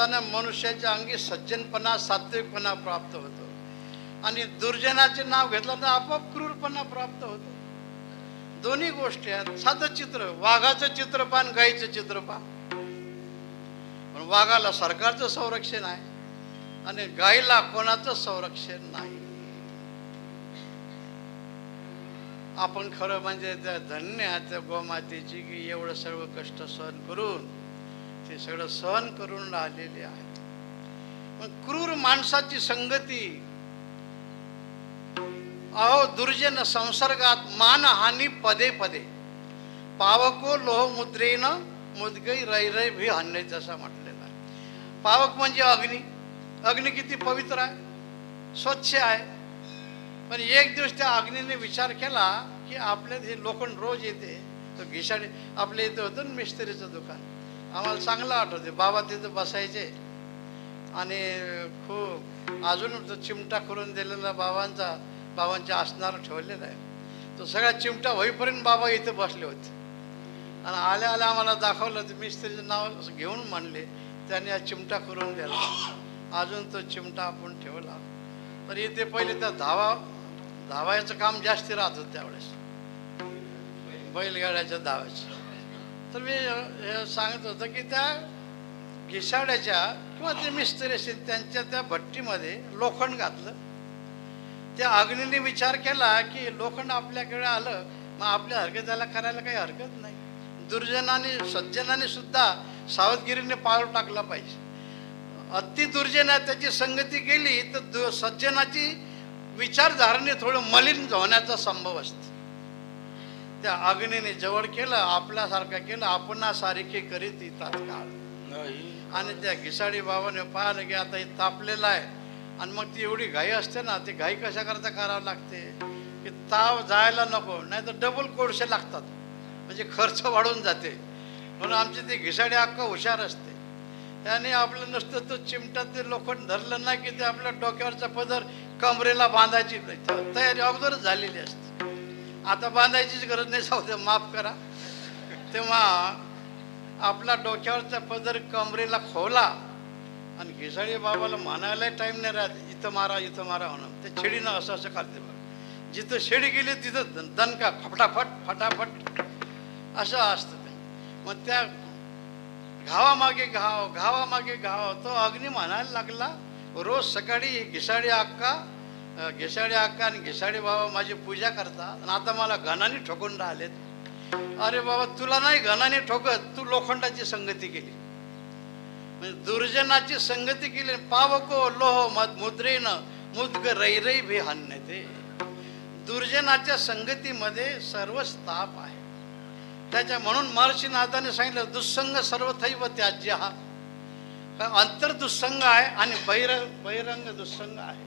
घेताना मनुष्याच्या अंगी सज्जनपणा सात्विकपणा प्राप्त होतो आणि दुर्जनाचे नाव घेतलं तर आपोआप क्रूरपणा प्राप्त होतो. दोन्ही गोष्टी आहेत. साधं चित्र, वाघाचं चित्र पान, गाईचं चित्र पान. पण वाघाला सरकारचं संरक्षण आहे आणि गाईला कोणाचं संरक्षण नाही. आपण खरं म्हणजे त्या धन्य आहे त्या गोमातेची की एवढं सर्व कष्ट सहन करून ते सगळं सहन करून राहिलेले आहे. पण क्रूर माणसाची संगती, अहो दुर्जन संसर्गात मानहानी पदे पदे, पावको लोह मुद्रेनं मुदगई रैरय भी हान्य, असं म्हटलेलं आहे. पावक म्हणजे अग्नी. अग्नी किती पवित्र आहे, स्वच्छ आहे. पण एक दिवस त्या अग्नीने विचार केला की आपल्या हे लोखंड रोज येते, तो घिसाडे आपल्या इथं होतं ना मिस्त्रीचं दुकान, आम्हाला चांगलं आठवते. बाबा तिथं बसायचे आणि खूप अजून तो चिमटा करून दिलेला बाबांच्या आसनावर ठेवलेला आहे. तो सगळा चिमटा होईपर्यंत बाबा इथं बसले होते आणि आल्या आल्या आम्हाला दाखवलं. ते मिस्त्रीचं नाव घेऊन म्हणले, त्याने हा चिमटा करून दिला. अजून तो चिमटा आपण ठेवला. तर इथे पहिले त्या धावायचं काम जास्ती राहत होतं त्यावेळेस, बैलगाड्याच्या धावायचं. तर मी हे सांगत होतं की त्या घिसाड्याच्या किंवा ते मिस्त्री असेल त्यांच्या त्या भट्टीमध्ये लोखंड घातलं. त्या अग्नीने विचार केला की लोखंड आपल्याकडे आलं, मग आपल्या हरकत त्याला करायला काही हरकत नाही. दुर्जनाने सज्जनाने सुद्धा सावधगिरीने पाऊल टाकला पाहिजे. अति दुर्जना त्याची संगती केली तर सज्जनाची विचारधारणे थोडं मलिन होण्याचा संभव असतो. त्या अग्नीने जवळ केलं, आपल्यासारखं केलं, आपणासारखे करीत तात्काळ. आणि त्या घिसाडी बाबाने पाहिलं की आता हे तापलेलं आहे आणि मग ती एवढी घाई असते ना, ती घाई कशा करता करावं लागते की ताव जायला नको, नाही तर डबल कोळसे लागतात, म्हणजे खर्च वाढून जाते. म्हणून आमची ती घिसाडी अक्का हुशार असते. त्याने आपलं नुसतं तो चिमटा ते लोखंड धरलं नाही की ते आपल्या डोक्यावरचा पदर कमरेला बांधायची तयारी अगोदरच झालेली असते. आता बांधायचीच गरज नाही, जाऊ माफ करा. तेव्हा आपला डोक्यावरचा पदर कमरेला खोवला आणि घिसाडी बाबाला म्हणायला टाईम नाही राहत, इथं मारा इथं मारा म्हणून. ते छेडीनं असं असं करते बघा, जिथं शेडी गेली तिथं दणका फटाफट फटाफट असं असतं ते. मग त्या घावामागे घाव घावामागे घाव तो अग्नी म्हणायला लागला. रोज सकाळी घिसाडी अक्का आणि घिसाडी बाबा माझी पूजा करतात आणि आता मला घनाने ठोकून राहिलेत. अरे बाबा तुला नाही घनाने ठोकत, तू लोखंडाची संगती केली, म्हणजे दुर्जनाची संगती केली. पावको लोह मुद्रेनं मुदग रैरई भी हान्य, ते दुर्जनाच्या संगतीमध्ये सर्वच ताप आहे. त्याच्या म्हणून महर्षीनाथाने सांगितलं दुस्संग सर्वथैव त्याज्य. हा अंतर दुस्संग आहे आणि बहिरंग दुस्संग आहे.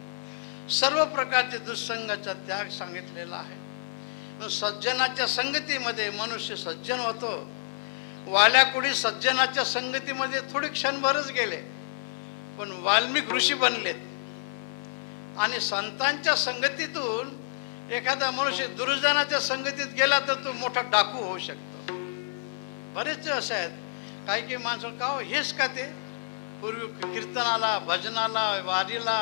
सर्व प्रकारचे दुस्संगाचा त्याग सांगितलेला आहे. सज्जनाच्या संगतीमध्ये मनुष्य सज्जन होतो. वाल्याकुडी सज्जनाच्या संगतीमध्ये थोडे क्षणभरच गेले पण वाल्मिक ऋषी बनलेत. आणि संतांच्या संगतीतून एखादा मनुष्य दुर्जनाच्या संगतीत गेला तर तो मोठा डाकू होऊ शकतो. बरेच असे आहेत. काही माणसं का हो हेच का ते पूर्वी कीर्तनाला भजनाला वारीला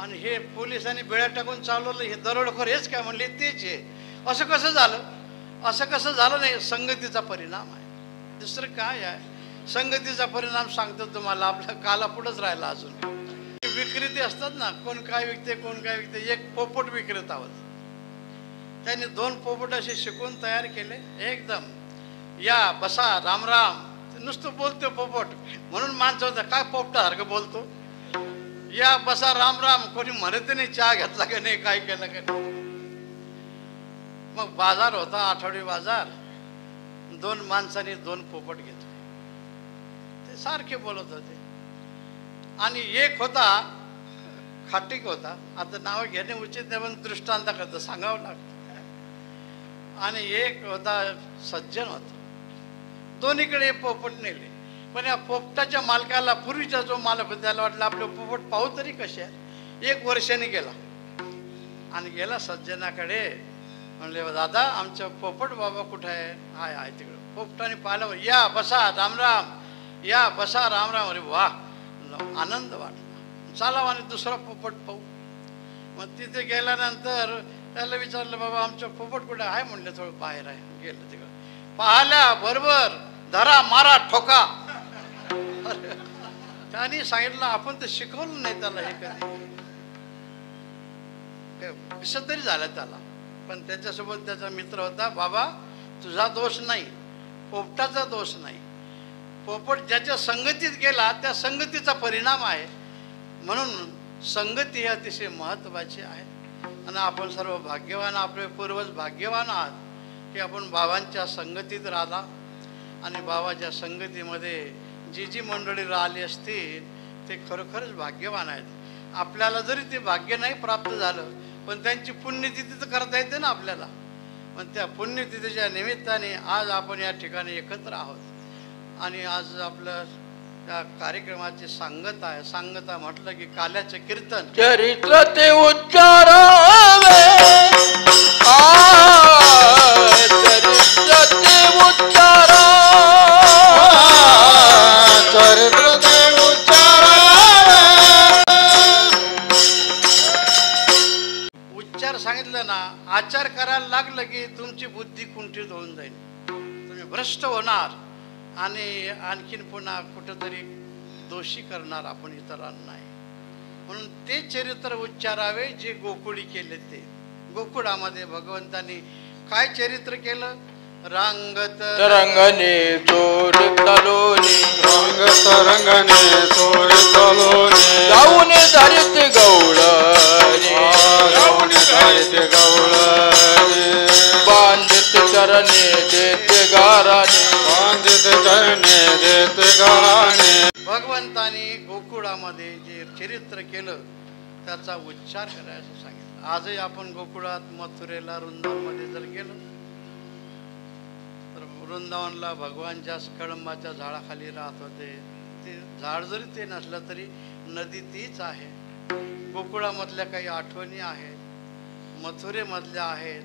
आणि हे पोलिसांनी बेड्या टाकून चालवलं, हे दरोडेखोर हेच काय म्हणले तेच आहे. असं कसं झालं? असं कसं झालं नाही, संगतीचा परिणाम आहे. दुसरं काय आहे? संगतीचा परिणाम सांगतो तुम्हाला. आपल्या काला पुढंच राहिला. अजून विक्रेते असतात ना, कोण काय विकते कोण काय विकते. एक पोपट विक्रेत आहोत, त्यांनी 2 पोपट असे शिकून तयार केले. एकदम या बसा राम राम, नुसतं बोलतो पोपट म्हणून माणसं होतं काय पोपटासारखं बोलतो. या बसा राम राम, कोणी म्हणत नाही चहा घेतला का नाही, काय केलं का नाही. मग बाजार होता, आठवडी बाजार. 2 माणसांनी 2 पोपट घेतले. ते सारखे बोलत होते. आणि एक होता खाटीक होता, आता नाव घेणे उचित नाही पण दृष्टांत करतं सांगावं लागतं. आणि एक होता सज्जन होता. दोन्हीकडे पोपट नेले. पण या पोपटाच्या मालकाला, पूर्वीचा जो मालक होता त्याला वाटलं आपलं पोपट पाहू तरी कसे. 1 वर्षाने गेला आणि गेला सज्जनाकडे. म्हणले दादा आमचं पोपट बाबा कुठं आहे? हाय तिकडं. पोपटाने पाहिलं, या बसा रामराम, या बसा रामराम. अरे वा, मला आनंद वाटला. चला आणि दुसरा पोपट पाहू. मग तिथे गेल्यानंतर त्याला विचारलं, बाबा आमचं पोपट कुठे आहे? म्हणलं थोडं बाहेर आहे. गेलं तिकडं, पाहिल्या बरोबर धरा मारा ठोका. त्याने सांगितलं, आपण तर शिकवलं नाही त्याला हे कधी. कसं तरी झालं त्याला. पण त्याच्यासोबत त्याचा मित्र होता. बाबा तुझा दोष नाही, पोपटाचा दोष नाही. पोपट ज्याच्या संगतीत गेला त्या संगतीचा परिणाम आहे. म्हणून संगती ही अतिशय महत्त्वाची आहे. आणि आपण सर्व भाग्यवान, आपले पूर्वज भाग्यवान आहात की आपण बाबांच्या संगतीत राहिला. आणि बाबाच्या संगतीमध्ये जी जी मंडळी राहिली असतील ते खरोखरच भाग्यवान आहेत. आपल्याला जरी ते भाग्य नाही प्राप्त झालं पण त्यांची पुण्यतिथी तर करता येते ना आपल्याला. पण त्या पुण्यतिथीच्या निमित्ताने आज आपण या ठिकाणी एकत्र आहोत. आणि आज आपलं त्या कार्यक्रमाची सांगता आहे. सांगता म्हटलं की काल्याचे कीर्तन चरित्र ते उच्चारावे, चरित्र ते उच्चारावे, चरित्र ते उच्चारावे. उच्चार सांगितलं ना, आचार करायला लागलं की तुमची बुद्धी कुंठित होऊन जाईल, तुम्ही भ्रष्ट होणार आणि आणखीन पुन्हा कुठंतरी दोषी करणार आपण इतरांना. म्हणून ते चरित्र उच्चारावे जे गोकुळी केले. ते गोकुळामध्ये भगवंतांनी काय चरित्र केलं? रांगत रंगने चोर तलोनी, रंगत रंगने चोर तलोनी, जाऊन धरित गौळणी, जाऊन धरित गवळणी, बांधित चरणे देते गाराने, बांधित चरणे देते गाराने. भगवंतानी गोकुळामध्ये जे चरित्र केलं त्याचा उच्चार करायचं सांगितलं. आजही आपण गोकुळात, मथुरेला, वृंदावनमध्ये जर गेलो तर वृंदावनला भगवानच्या कळंबाच्या झाडाखाली राहत होते. ते झाड जरी ते नसलं तरी नदी तीच आहे. गोकुळामधल्या काही आठवणी आहेत, मथुरेमधल्या आहेत.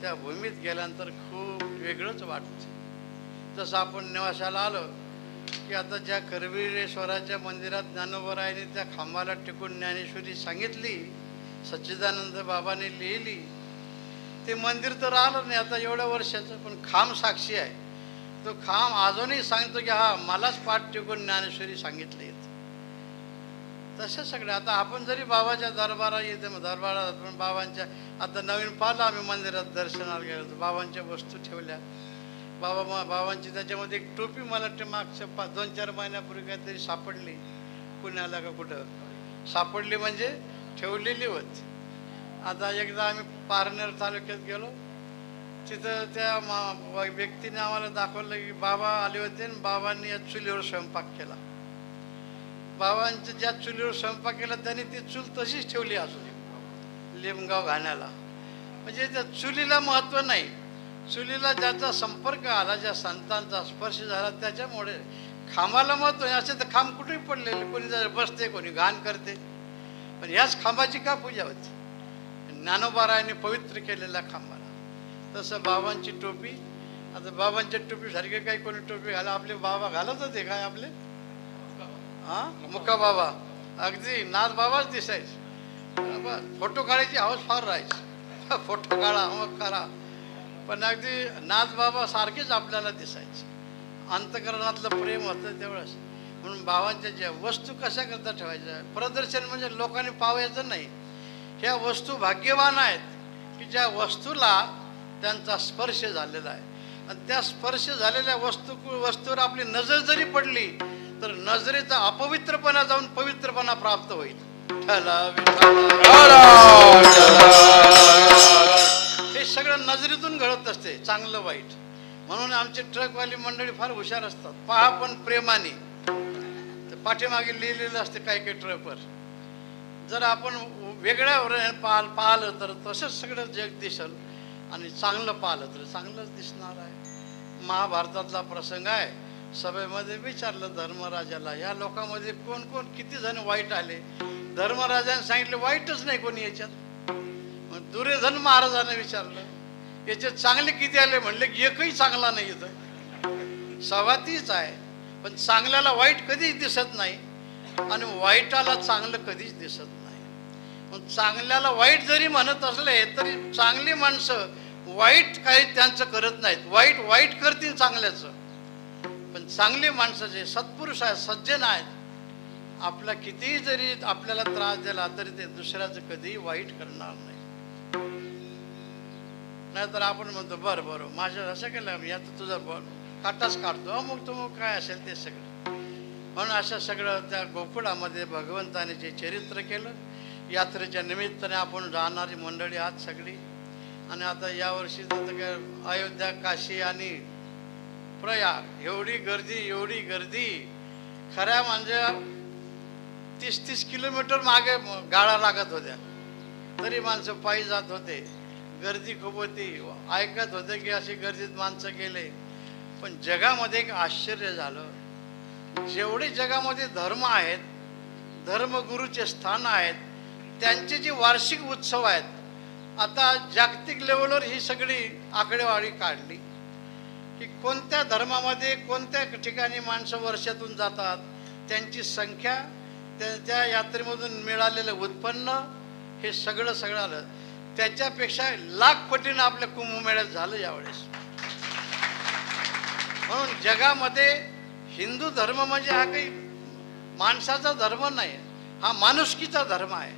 त्या भूमीत गेल्यानंतर खूप वेगळंच वाटतं. जसं आपण निवासाला आलो की आता ज्या करवीरेश्वराच्या मंदिरात ज्ञानोबरायांनी त्या खांबाला टेकून ज्ञानेश्वरी सांगितली, सच्चिदानंद बाबांनी लिहिली, ते मंदिर तर आलं नाही आता एवढ्या वर्षाचं, पण खांब साक्षी आहे. तो खांब अजूनही सांगतो की हा मलाच पाठ टेकून ज्ञानेश्वरी सांगितली. तसे सगळे आता आपण जरी बाबाच्या दरबारात येते, दरबारात पण बाबांच्या आता नवीन पाहिलं आम्ही मंदिरात दर्शनाला गेलो तर बाबांच्या वस्तू ठेवल्या. बाबांची त्याच्यामध्ये एक टोपी मला वाटते मागच्या 2-4 महिन्यापूर्वी काहीतरी सापडली, पुण्याला का कुठं सापडली, म्हणजे ठेवलेली होती. आता एकदा आम्ही पारनेर तालुक्यात गेलो, तिथं त्या व्यक्तीने आम्हाला दाखवलं की बाबा आले होते आणि बाबांनी या चुलीवर स्वयंपाक केला. बाबांच्या ज्या चुलीवर स्वयंपाक केला त्यांनी ती चूल तशीच ठेवली अजून लिमगाव घाण्याला. म्हणजे त्या चुलीला महत्त्व नाही, चुलीला ज्याचा संपर्क आला, ज्या संतांचा स्पर्श झाला त्याच्यामुळे खांबाला महत्त्व आहे. असे तर खांब कुठेही पडलेले, कोणी बसते कोणी घाण करते, पण ह्याच खांबाची का पूजा होती? ज्ञानोबारायांनी पवित्र केलेल्या खांबाला. तसं बाबांची टोपी, आता बाबांच्या टोपीसारखे काही कोणी टोपी घाला, आपले बाबा घालत होते काय आपले? मुका बाबा अगदी नाथ बाबाच दिसायचे. फोटो काढायची हौस फार राहायची, फोटो काढा मग करा, पण अगदी नाथ बाबा सारखेच आपल्याला दिसायचे. अंतकरणातलं प्रेम होतं तेवढंच. म्हणून बाबांच्या ज्या वस्तू कशा करता ठेवायच्या, प्रदर्शन म्हणजे लोकांनी पाहायचं नाही. ह्या वस्तू भाग्यवान आहेत की ज्या वस्तूला त्यांचा स्पर्श झालेला आहे. आणि त्या स्पर्श झालेल्या वस्तूवर आपली नजर जरी पडली तर नजरेचा अपवित्रपणा जाऊन पवित्रपणा प्राप्त होईल. हे सगळं नजरेतून घडत असते, चांगलं वाईट. म्हणून आमचे ट्रकवाली मंडळी फार हुशार असतात. पहा पण प्रेमाने, पाठीमागे लिहिलेलं असते काही काही ट्रकवर. जर आपण वेगळ्या पाहिलं तर तसंच सगळं जग दिसल, आणि चांगलं पाहिलं तर चांगलंच दिसणार आहे. महाभारतातला प्रसंग आहे. सभेमध्ये विचारलं धर्मराजाला, या लोकांमध्ये कोण कोण किती जण वाईट आले? धर्मराजाने सांगितलं वाईटच नाही कोणी याच्यात. मग दुर्योधन महाराजांना विचारलं याच्यात चांगले किती आले? म्हणले की एकही चांगला नाही. इथं सवा तीच आहे, पण चांगल्याला वाईट कधीच दिसत नाही. आणि वाईटाला चांगलं कधीच दिसत नाही. मग चांगल्याला वाईट जरी म्हणत असले तरी चांगली माणसं वाईट काही त्यांचं करत नाहीत. वाईट वाईट करतील चांगल्याचं. पण चांगली माणसं जे सत्पुरुष आहेत, सज्जन आहेत, आपला कितीही जरी आपल्याला त्रास दिला तरी ते दुसऱ्याचं कधीही वाईट करणार नाही. नाहीतर आपण म्हणतो बरं बरं माझं असं केलं मी आता तुझा काटाच काढतो मग तो काय असेल ते सगळं. म्हणून असं सगळं त्या गोकुळामध्ये भगवंताने जे चरित्र केलं, यात्रेच्या निमित्ताने आपण जाणारी मंडळी आहात सगळी. आणि आता यावर्षी तर अयोध्या, काशी आणि प्रयाग एवढी गर्दी खऱ्या म्हणजे 30-30 किलोमीटर मागे गाड्या लागत होत्या तरी माणसं पायी जात होते. गर्दी खूप होती. ऐकत होते की अशी गर्दीत माणसं गेले. पण जगामध्ये एक आश्चर्य झालं. जेवढे जगामध्ये धर्म आहेत, धर्मगुरूचे स्थान आहेत, त्यांचे जे वार्षिक उत्सव आहेत, आता जागतिक लेवलवर ही सगळी आकडेवारी काढली की कोणत्या धर्मामध्ये कोणत्या ठिकाणी माणसं वर्षातून जातात, त्यांची संख्या, त्या यात्रेमधून मिळालेलं उत्पन्न, हे सगळं आलं. त्याच्यापेक्षा लाख पटीनं आपल्या कुंभमेळ्यात झालं यावेळेस. म्हणून जगामध्ये हिंदू धर्म म्हणजे हा काही माणसाचा धर्म नाही, हा माणुसकीचा धर्म आहे.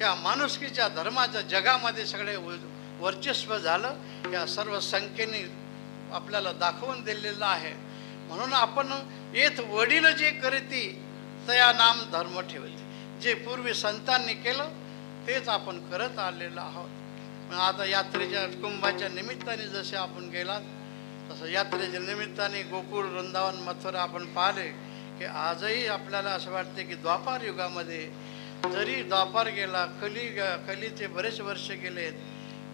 या माणुसकीच्या धर्माच्या जगामध्ये सगळे वर्चस्व झालं. या सर्व संख्येने आपल्याला दाखवून दिलेलं आहे. म्हणून आपण येत वडील जे करती तया नाम धर्म ठेवते. जे पूर्वी संतांनी केलं तेच आपण करत आलेलो आहोत. आता यात्रेच्या कुंभाच्या निमित्ताने जसे आपण गेलात तसं यात्रेच्या निमित्ताने गोकुळ, वृंदावन, मथुरा आपण पाहिले की आजही आपल्याला असं वाटते की द्वापार युगामध्ये जरी द्वापार गेला, कलीचे बरेच वर्ष गेलेत,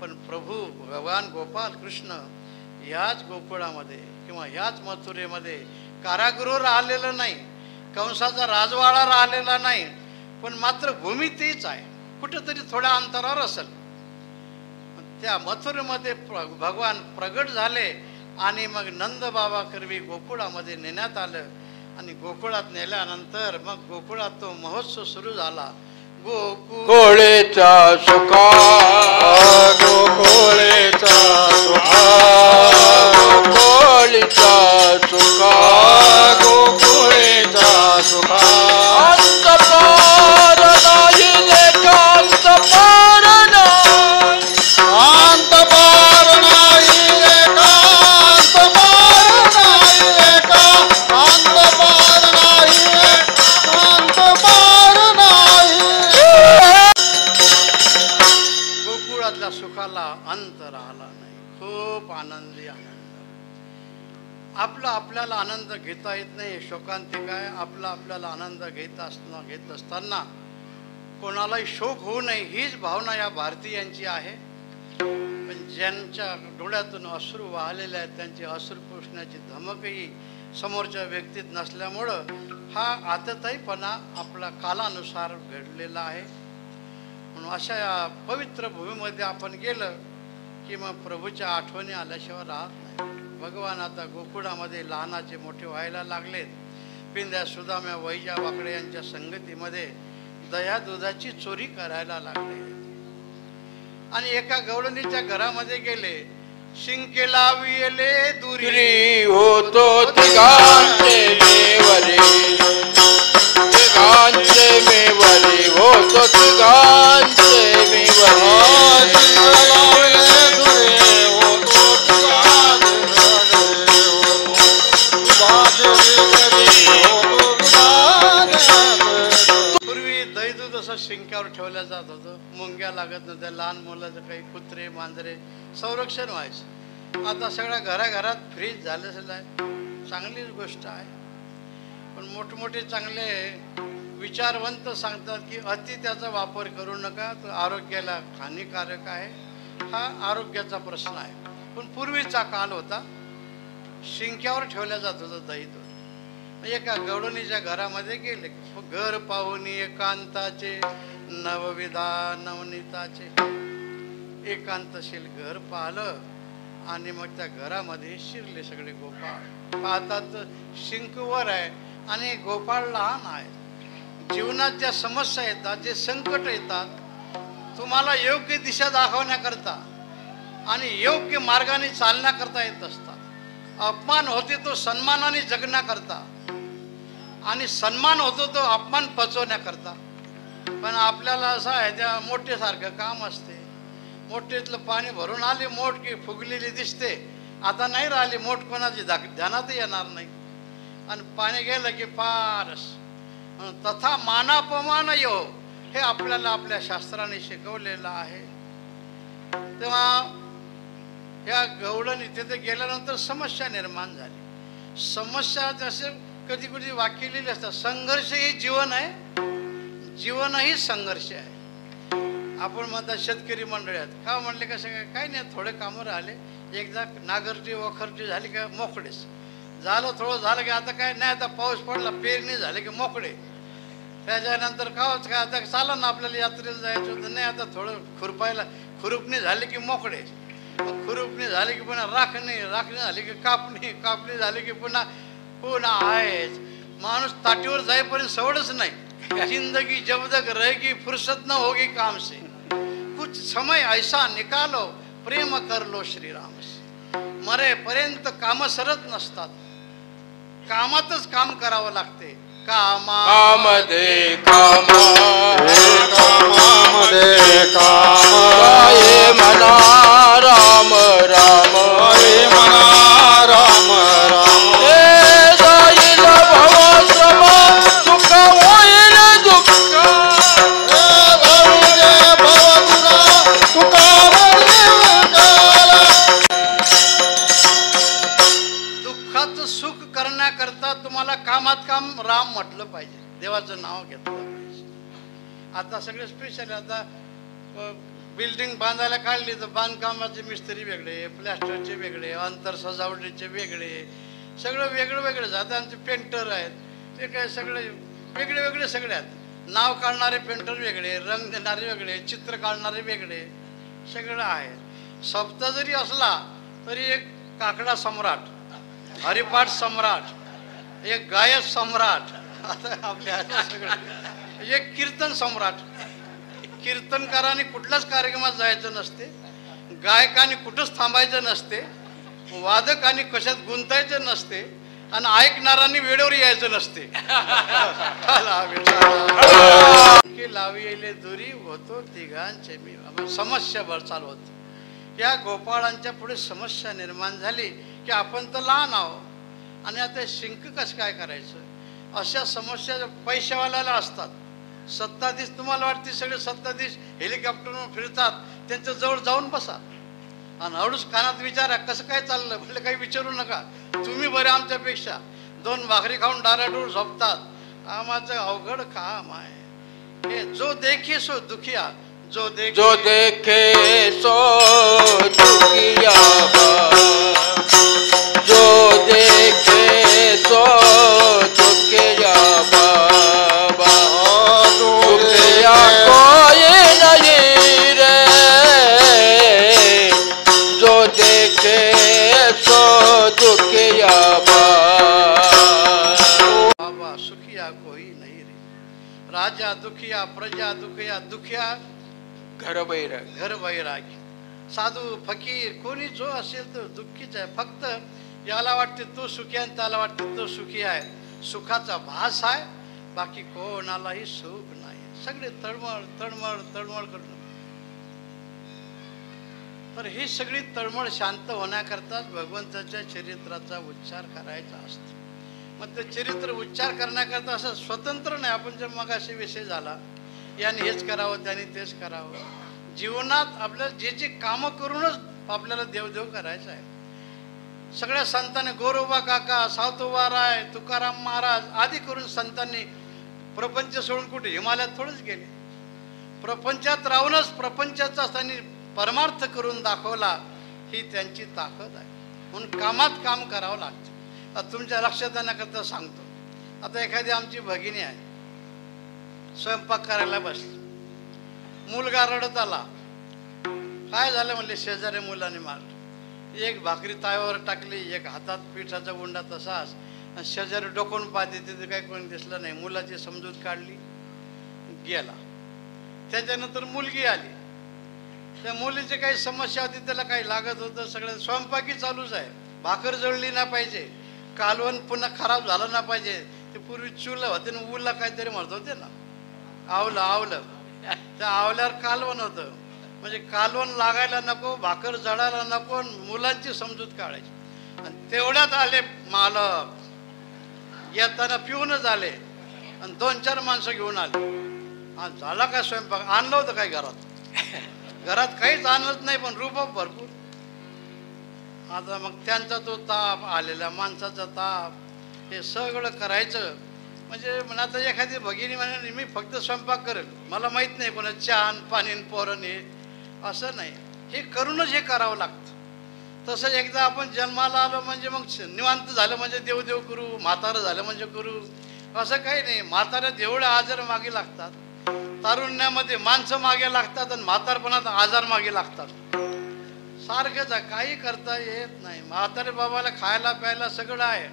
पण प्रभू भगवान गोपाल कृष्ण ह्याच गोकुळामध्ये किंवा ह्याच मथुरेमध्ये कारागृह राहिलेलं नाही, कंसाचा राजवाडा राहिलेला नाही, पण मात्र भूमी तीच आहे. कुठेतरी थोड्या अंतरावर असेल. त्या मथुरेमध्ये भगवान प्रगट झाले आणि मग नंद बाबा करवी गोकुळामध्ये नेण्यात आलं. आणि गोकुळात नेल्यानंतर मग गोकुळात तो महोत्सव सुरू झाला. गोकुळेचा सुखा, गोकुळेचा सुखा, गोकुळेचा सुखा, गोकुळेचा सुखा. अंत पार नाही लेखा, अंत पार नाही, अंत पार नाही लेखा, अंत पार नाही लेखा, अंत पार नाही, अंत पार नाही. गोकुळातल्या सुखाला अंत राहिला नाही. खूप आनंदी आनंद. आपल्याला आनंद घेता येत नाही. शोकांतिक आहे. आपल्याला आनंद घेत असताना कोणालाही शोक होऊ नये हीच भावना या भारतीयांची आहे. पण ज्यांच्या डोळ्यातून अश्रू वाहलेले आहेत त्यांचे अश्रू पुसण्याची धमकही समोरच्या व्यक्तीत नसल्यामुळं हा आतताईपणा आपला कालानुसार घडलेला आहे. म्हणून अशा या पवित्र भूमीमध्ये आपण गेलं की मग प्रभूच्या आठवणी आल्याशिवाय राहत नाही. भगवान आता गोकुळामध्ये लहानाचे मोठे व्हायला लागलेत. पिंद्या, सुदाम्या, वैजा, वाकडे यांच्या संगतीमध्ये दया दुधाची चोरी करायला लागले. आणि एका गवळणीच्या घरामध्ये गेले. शिंके लाविले दुरी होतो तिघांचे मेवरे, तिघांचे मेवरे होतो, तिघांचे मेवरे. पूर्वी दही दूध असं शिंक्यावर ठेवलं जात होतं. मुंग्या लागत नव्हत्या. लहान मुलाचं काही कुत्रे मांजरे संरक्षण व्हायचं. आता सगळ्या घराघरात फ्रीज झालेलं आहे. चांगलीच गोष्ट आहे. पण मोठमोठे चांगले विचारवंत सांगतात की अति त्याचा वापर करू नका, तो आरोग्याला हानिकारक आहे. हा आरोग्याचा प्रश्न आहे. पण पूर्वीचा काल होता, शिंक्यावर ठेवल्या जात होतं दही दूध. एका गवळणीच्या घरामध्ये गेले. घर पाहुणी एकांताचे, नवविधा नवनीताचे. एकांतशील घर पाहिलं आणि मग त्या घरामध्ये शिरले सगळे गोपाळ. पाहतात शिंकवर आहे आणि गोपाळ लहान आहे. जीवनात ज्या समस्या येतात, जे संकट येतात, तुम्हाला योग्य दिशा दाखवण्याकरता आणि योग्य मार्गाने चालण्याकरता येत असतात. अपमान होते तो सन्मानाने जगण्याकरता आणि सन्मान होतो तो अपमान पचवण्याकरता. पण आपल्याला असं आहे, त्या मोठेसारखं काम असते. मोठेतलं पाणी भरून आले, मोठ की फुगलेली दिसते, आता नाही राहिली मोठ, कोणाची ध्यानात येणार नाही. आणि पाणी गेलं की फारच तथा मानापमान यो, हे आपल्याला आपल्या शास्त्राने शिकवलेलं आहे. तेव्हा या गवळणी तिथे गेल्यानंतर समस्या निर्माण झाली. समस्या जसे कधी कधी वाक्य लिहिले असतात, संघर्ष हे जीवन आहे, जीवनही संघर्ष आहे. आपण म्हणतात शेतकरी मंडळी आहेत का, म्हणले कसं काय, काही नाही, थोडे कामं राहिले, एकदा नागरटी वखरटी झाली का मोकळेच झालं. थोडं झालं की आता काय नाही, आता पाऊस पडला, पेरणी झाली की मोकळे. त्याच्यानंतर कावच काय, आता चाला ना आपल्याला यात्रेला जायचं होतं, नाही आता थोडं खुरपणी झाली की मोकळे. खुरपणी झाली की पुन्हा राखणी झाली की कापणी झाली की पुन्हा आहेच. माणूस ताटीवर जाईपर्यंत सवडच नाही. जिंदगी जब तक रहेगी फुर्सत न होगी काम से, कुछ समय ऐसा निकालो प्रेम कर लो श्रीराम से. मरेपर्यंत काम सरत नसतात, कामातच काम करावं लागते. कामामध्ये कामा काये मना राम राम, मना राम राम. जाईल भव श्रम सुख होईल दुःख, दुःखाचं सुख करण्याकरता तुम्हाला कामात काम राम म्हटलं पाहिजे, देवाचं नाव घेतलं पाहिजे. आता सगळे स्पेशल, आता बिल्डिंग बांधायला काढली तर बांधकामाचे मिस्त्री वेगळे, प्लॅस्टरचे वेगळे, अंतर सजावटीचे वेगळे, सगळं वेगळं वेगळं. आता आमचे पेंटर आहेत, ते काय सगळे वेगळे वेगळे सगळे आहेत. नाव काढणारे पेंटर वेगळे, रंग देणारे वेगळे, चित्र काढणारे वेगळे, सगळं आहे. सप्ताह जरी असला तरी एक काकडा सम्राट, हरिपाठ सम्राट, एक गायक सम्राट, आता आपल्या सगळं एक कीर्तन सम्राट. कीर्तनकाराने कुठल्याच कार्यक्रमात जायचं नसते, गायकाने कुठंच थांबायचं नसते, वादकाने कशात गुंतायचं नसते, आणि ऐकणारांनी वेळेवर यायचं नसते. की लाविले दुरी होतो तिघांचे मी, समस्या बर चालू होत. या गोपाळांच्या पुढे समस्या निर्माण झाली की आपण तर लहान आहोत आणि आता शिंक कसं काय करायचं. अशा समस्या पैशावाल्याला असतात. सत्ताधीश, तुम्हाला वाटते सगळे सत्ताधीश हेलिकॉप्टरवर फिरतात, त्यांच्या जवळ जाऊन बसा आणि हळूच कानात विचारा कसं काय चाललं. म्हणजे काही विचारू नका, तुम्ही बरे आमच्यापेक्षा. 2 भाकरी खाऊन डाराडूर झोपतात. आम्हाचं अवघड काम आहे. हे जो देखे सो दुखिया, जो देखे सो दुखिया, जो देखे सो दुखिया बाबा, दुखिया कोई नहीं रे, जो देखे सो दुखिया बाबा, सुखिया कोई नहीं रे. राजा दुखिया, प्रजा दुखिया, दुखिया घर बैरागी, साधू फकीर कोणी जो असेल तो दुःखीच आहे. फक्त याला वाटते तो सुखी आहे, त्याला वाटते तो सुखी आहे. सुखाचा भास आहे, बाकी कोणालाही सुख नाही. सगळे तळमळ तळमळ तळमळ करून. तर ही सगळी तळमळ शांत होण्याकरता भगवंताच्या चरित्राचा उच्चार करायचा असतो. मग ते चरित्र उच्चार करण्याकरता असं स्वतंत्र नाही. आपण जर मगाशी विषय झाला, याने हेच करावं त्याने तेच करावं. जीवनात आपल्याला जे जे कामं करूनच आपल्याला देवदेव करायचं आहे. सगळ्या संतांनी, गोरोबा काका, सावतोबा राय, तुकाराम महाराज आदी करून संतांनी प्रपंच सोडून कुठे हिमालयात थोडंच गेले. प्रपंचात राहूनच प्रपंचाचा त्यांनी परमार्थ करून दाखवला. ही त्यांची ताकद आहे. म्हणून कामात काम करावं लागतं. तुमच्या लक्षात येण्याकरता सांगतो. आता एखादी आमची भगिनी आहे, स्वयंपाक करायला बसली, मुलगा रडत आला. काय झालं म्हणले, शेजारी मुलाने मारलं. एक भाकरी ताव्यावर टाकली, एक हातात पिठाचा गुंडा तसाच, शेजारी डोकून पाहते तिथे काही कोणी दिसलं नाही. मुलाची समजूत काढली, गेला. त्याच्यानंतर मुलगी आली. त्या मुलीची काही समस्या होती, त्याला काही लागत होतं, सगळं स्वयंपाकी चालूच आहे. भाकर जळली ना पाहिजे, कालवण पुन्हा खराब झालं ना पाहिजे. ते पूर्वी चुलं होते ना, उला काहीतरी म्हणत होते ना, आवलं त्या आवल्यावर कालवण होतं. म्हणजे कालवण लागायला नको, भाकर जळायला नको, मुलांची समजूत काढायची. आणि तेवढ्यात आले मालक, येताना पिऊनच आले आणि 2-4 माणसं घेऊन आले. आणि झाला काय स्वयंपाक, आणलं होतं काय घरात काहीच आणत नाही, पण रुबाब भरपूर. आता मग त्यांचा तो ताप, आलेल्या माणसाचा ताप, हे सगळं करायचं. म्हणजे आता एखादी भगिनी म्हणे मी फक्त स्वयंपाक करेल, मला माहीत नाही कोणा चहा पाणी पोरण हे, असं नाही. हे करूनच हे करावं लागतं. तसं एकदा आपण जन्माला आलो म्हणजे मग निवांत झालं म्हणजे देव करू, म्हातारं झालं म्हणजे करू, असं काही नाही. म्हाताऱ्यात एवढे आजार मागे लागतात, तारुण्यामध्ये माणसं मागे लागतात आणि म्हातारपणात आजार मागे लागतात. सारखंच आहे, काही करता येत नाही. म्हातारे बाबाला खायला प्यायला सगळं आहे.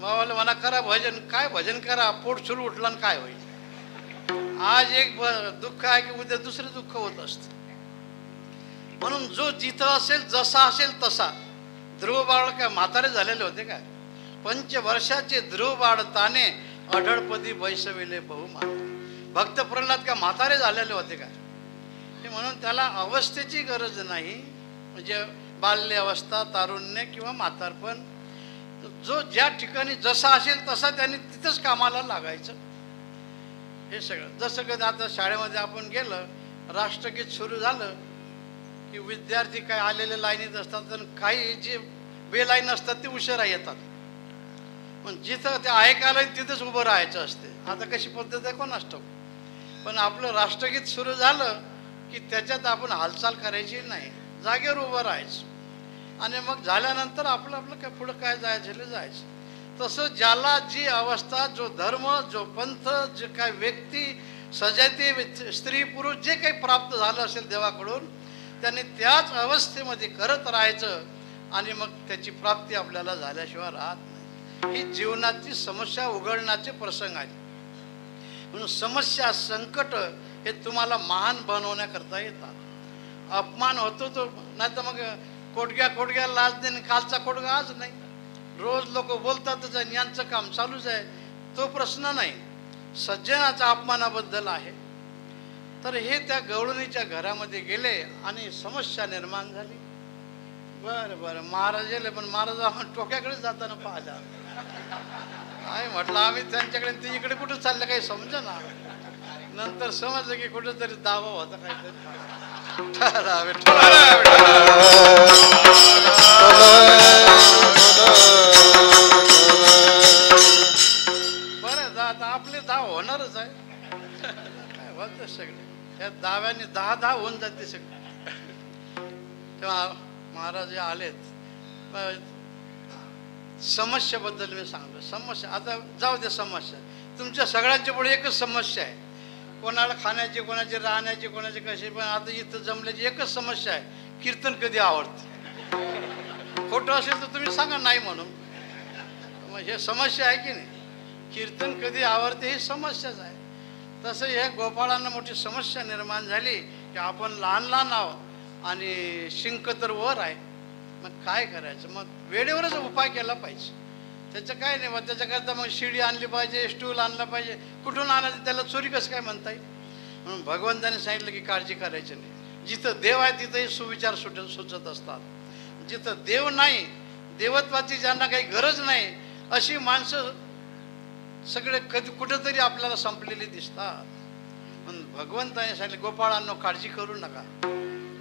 बाबाला म्हणा करा भजन, काय भजन करा, पोट सुरू उठलं आणि काय होईल. आज एक दुःख आहे की उद्या दुसरं दुःख होत असतं. म्हणून जो जिथं असेल, जसा असेल तसा. ध्रुव बाळ काय म्हातारे झालेले होते काय? 5 वर्षाचे ध्रुव बाळ ताने अढळपदी बैसविले बहुमान. भक्त प्रल्हाद का म्हातारे झालेले होते काय? म्हणून त्याला अवस्थेची गरज नाही. म्हणजे बाल्य अवस्था, तारुण्य किंवा म्हातारपण, जो ज्या ठिकाणी जसा असेल तसा त्यांनी तिथंच कामाला लागायचं. हे सगळं जसं कधी आता शाळेमध्ये आपण गेलं, राष्ट्रगीत सुरू झालं की विद्यार्थी काय आलेले लाईनीत असतात आणि काही जे बेलाईन असतात ते उशिरा येतात. पण जिथं ते ऐकायला तिथंच उभं राहायचं असते. आता कशी पद्धत आहे कोण असतो. पण आपलं राष्ट्रगीत सुरू झालं की त्याच्यात आपण हालचाल करायची नाही, जागेवर उभं राहायचं. आणि मग झाल्यानंतर आपलं काय पुढं काय जायचं जायचं. तसं ज्याला जी अवस्था, जो धर्म, जो पंथ, जे काय व्यक्ती, सजाती, स्त्री पुरुष जे काही प्राप्त झालं असेल देवाकडून, त्यांनी त्याच अवस्थेमध्ये करत राहायचं. आणि मग त्याची प्राप्ती आपल्याला झाल्याशिवाय राहत नाही. ही जीवनाची समस्या उघडण्याचे प्रसंग आहेत. म्हणून समस्या, संकट हे तुम्हाला महान बनवण्याकरता येतात. अपमान होतो तो, नाही तर मग कोटग्या लाज देणे, कालचा कोटगा आज नाही. रोज लोक बोलतातच आणि यांचं काम चालूच आहे, तो प्रश्न नाही. सज्जनाच्या अपमानाबद्दल आहे. तर हे त्या गवळणीच्या घरामध्ये गेले आणि समस्या निर्माण झाली. बरं महाराज गेले, पण महाराज टोक्याकडे जाताना पाहिला. काय म्हटलं आम्ही त्यांच्याकडे, ते इकडे कुठं चाललं काही समजा ना. नंतर समजलं की कुठेतरी दावा होता काहीतरी. बरं आता आपले दाव होणारच आहे. काय होतं सगळे त्या दाव्याने 10 होऊन जाते सगळे. तेव्हा महाराज आलेत. समस्येबद्दल मी सांगतो. समस्या आता जाऊ दे. समस्या तुमच्या सगळ्यांच्या पुढे एकच समस्या आहे. कोणाला खाण्याची, कोणाची राहण्याची, कोणाची कशी. पण आता इथं जमल्याची एकच समस्या आहे, कीर्तन कधी आवडते. खोटं असेल तर तुम्ही सांगा नाही म्हणून. मग हे समस्या आहे की नाही. कीर्तन कधी आवडते ही समस्याच आहे. तसं हे गोपाळांना मोठी समस्या निर्माण झाली की आपण लहान आहोत आणि शिंक तर वर आहे. मग काय करायचं. मग वेळेवरच उपाय केला पाहिजे. त्याचं काय नाही. मग त्याच्याकरता मग शिडी आणली पाहिजे, स्टूल आणला पाहिजे. कुठून आणायचं, त्याला चोरी कसं काय म्हणता येईल. म्हणून भगवंताने सांगितलं की काळजी करायची नाही. जिथं देव आहे तिथंही सुविचार सुचत असतात. जिथं देव नाही, देवत्वाची ज्यांना काही गरज नाही, अशी माणसं सगळे कधी कुठंतरी आपल्याला संपलेली दिसतात. म्हणून भगवंताने सांगितलं गोपाळांनो काळजी करू नका,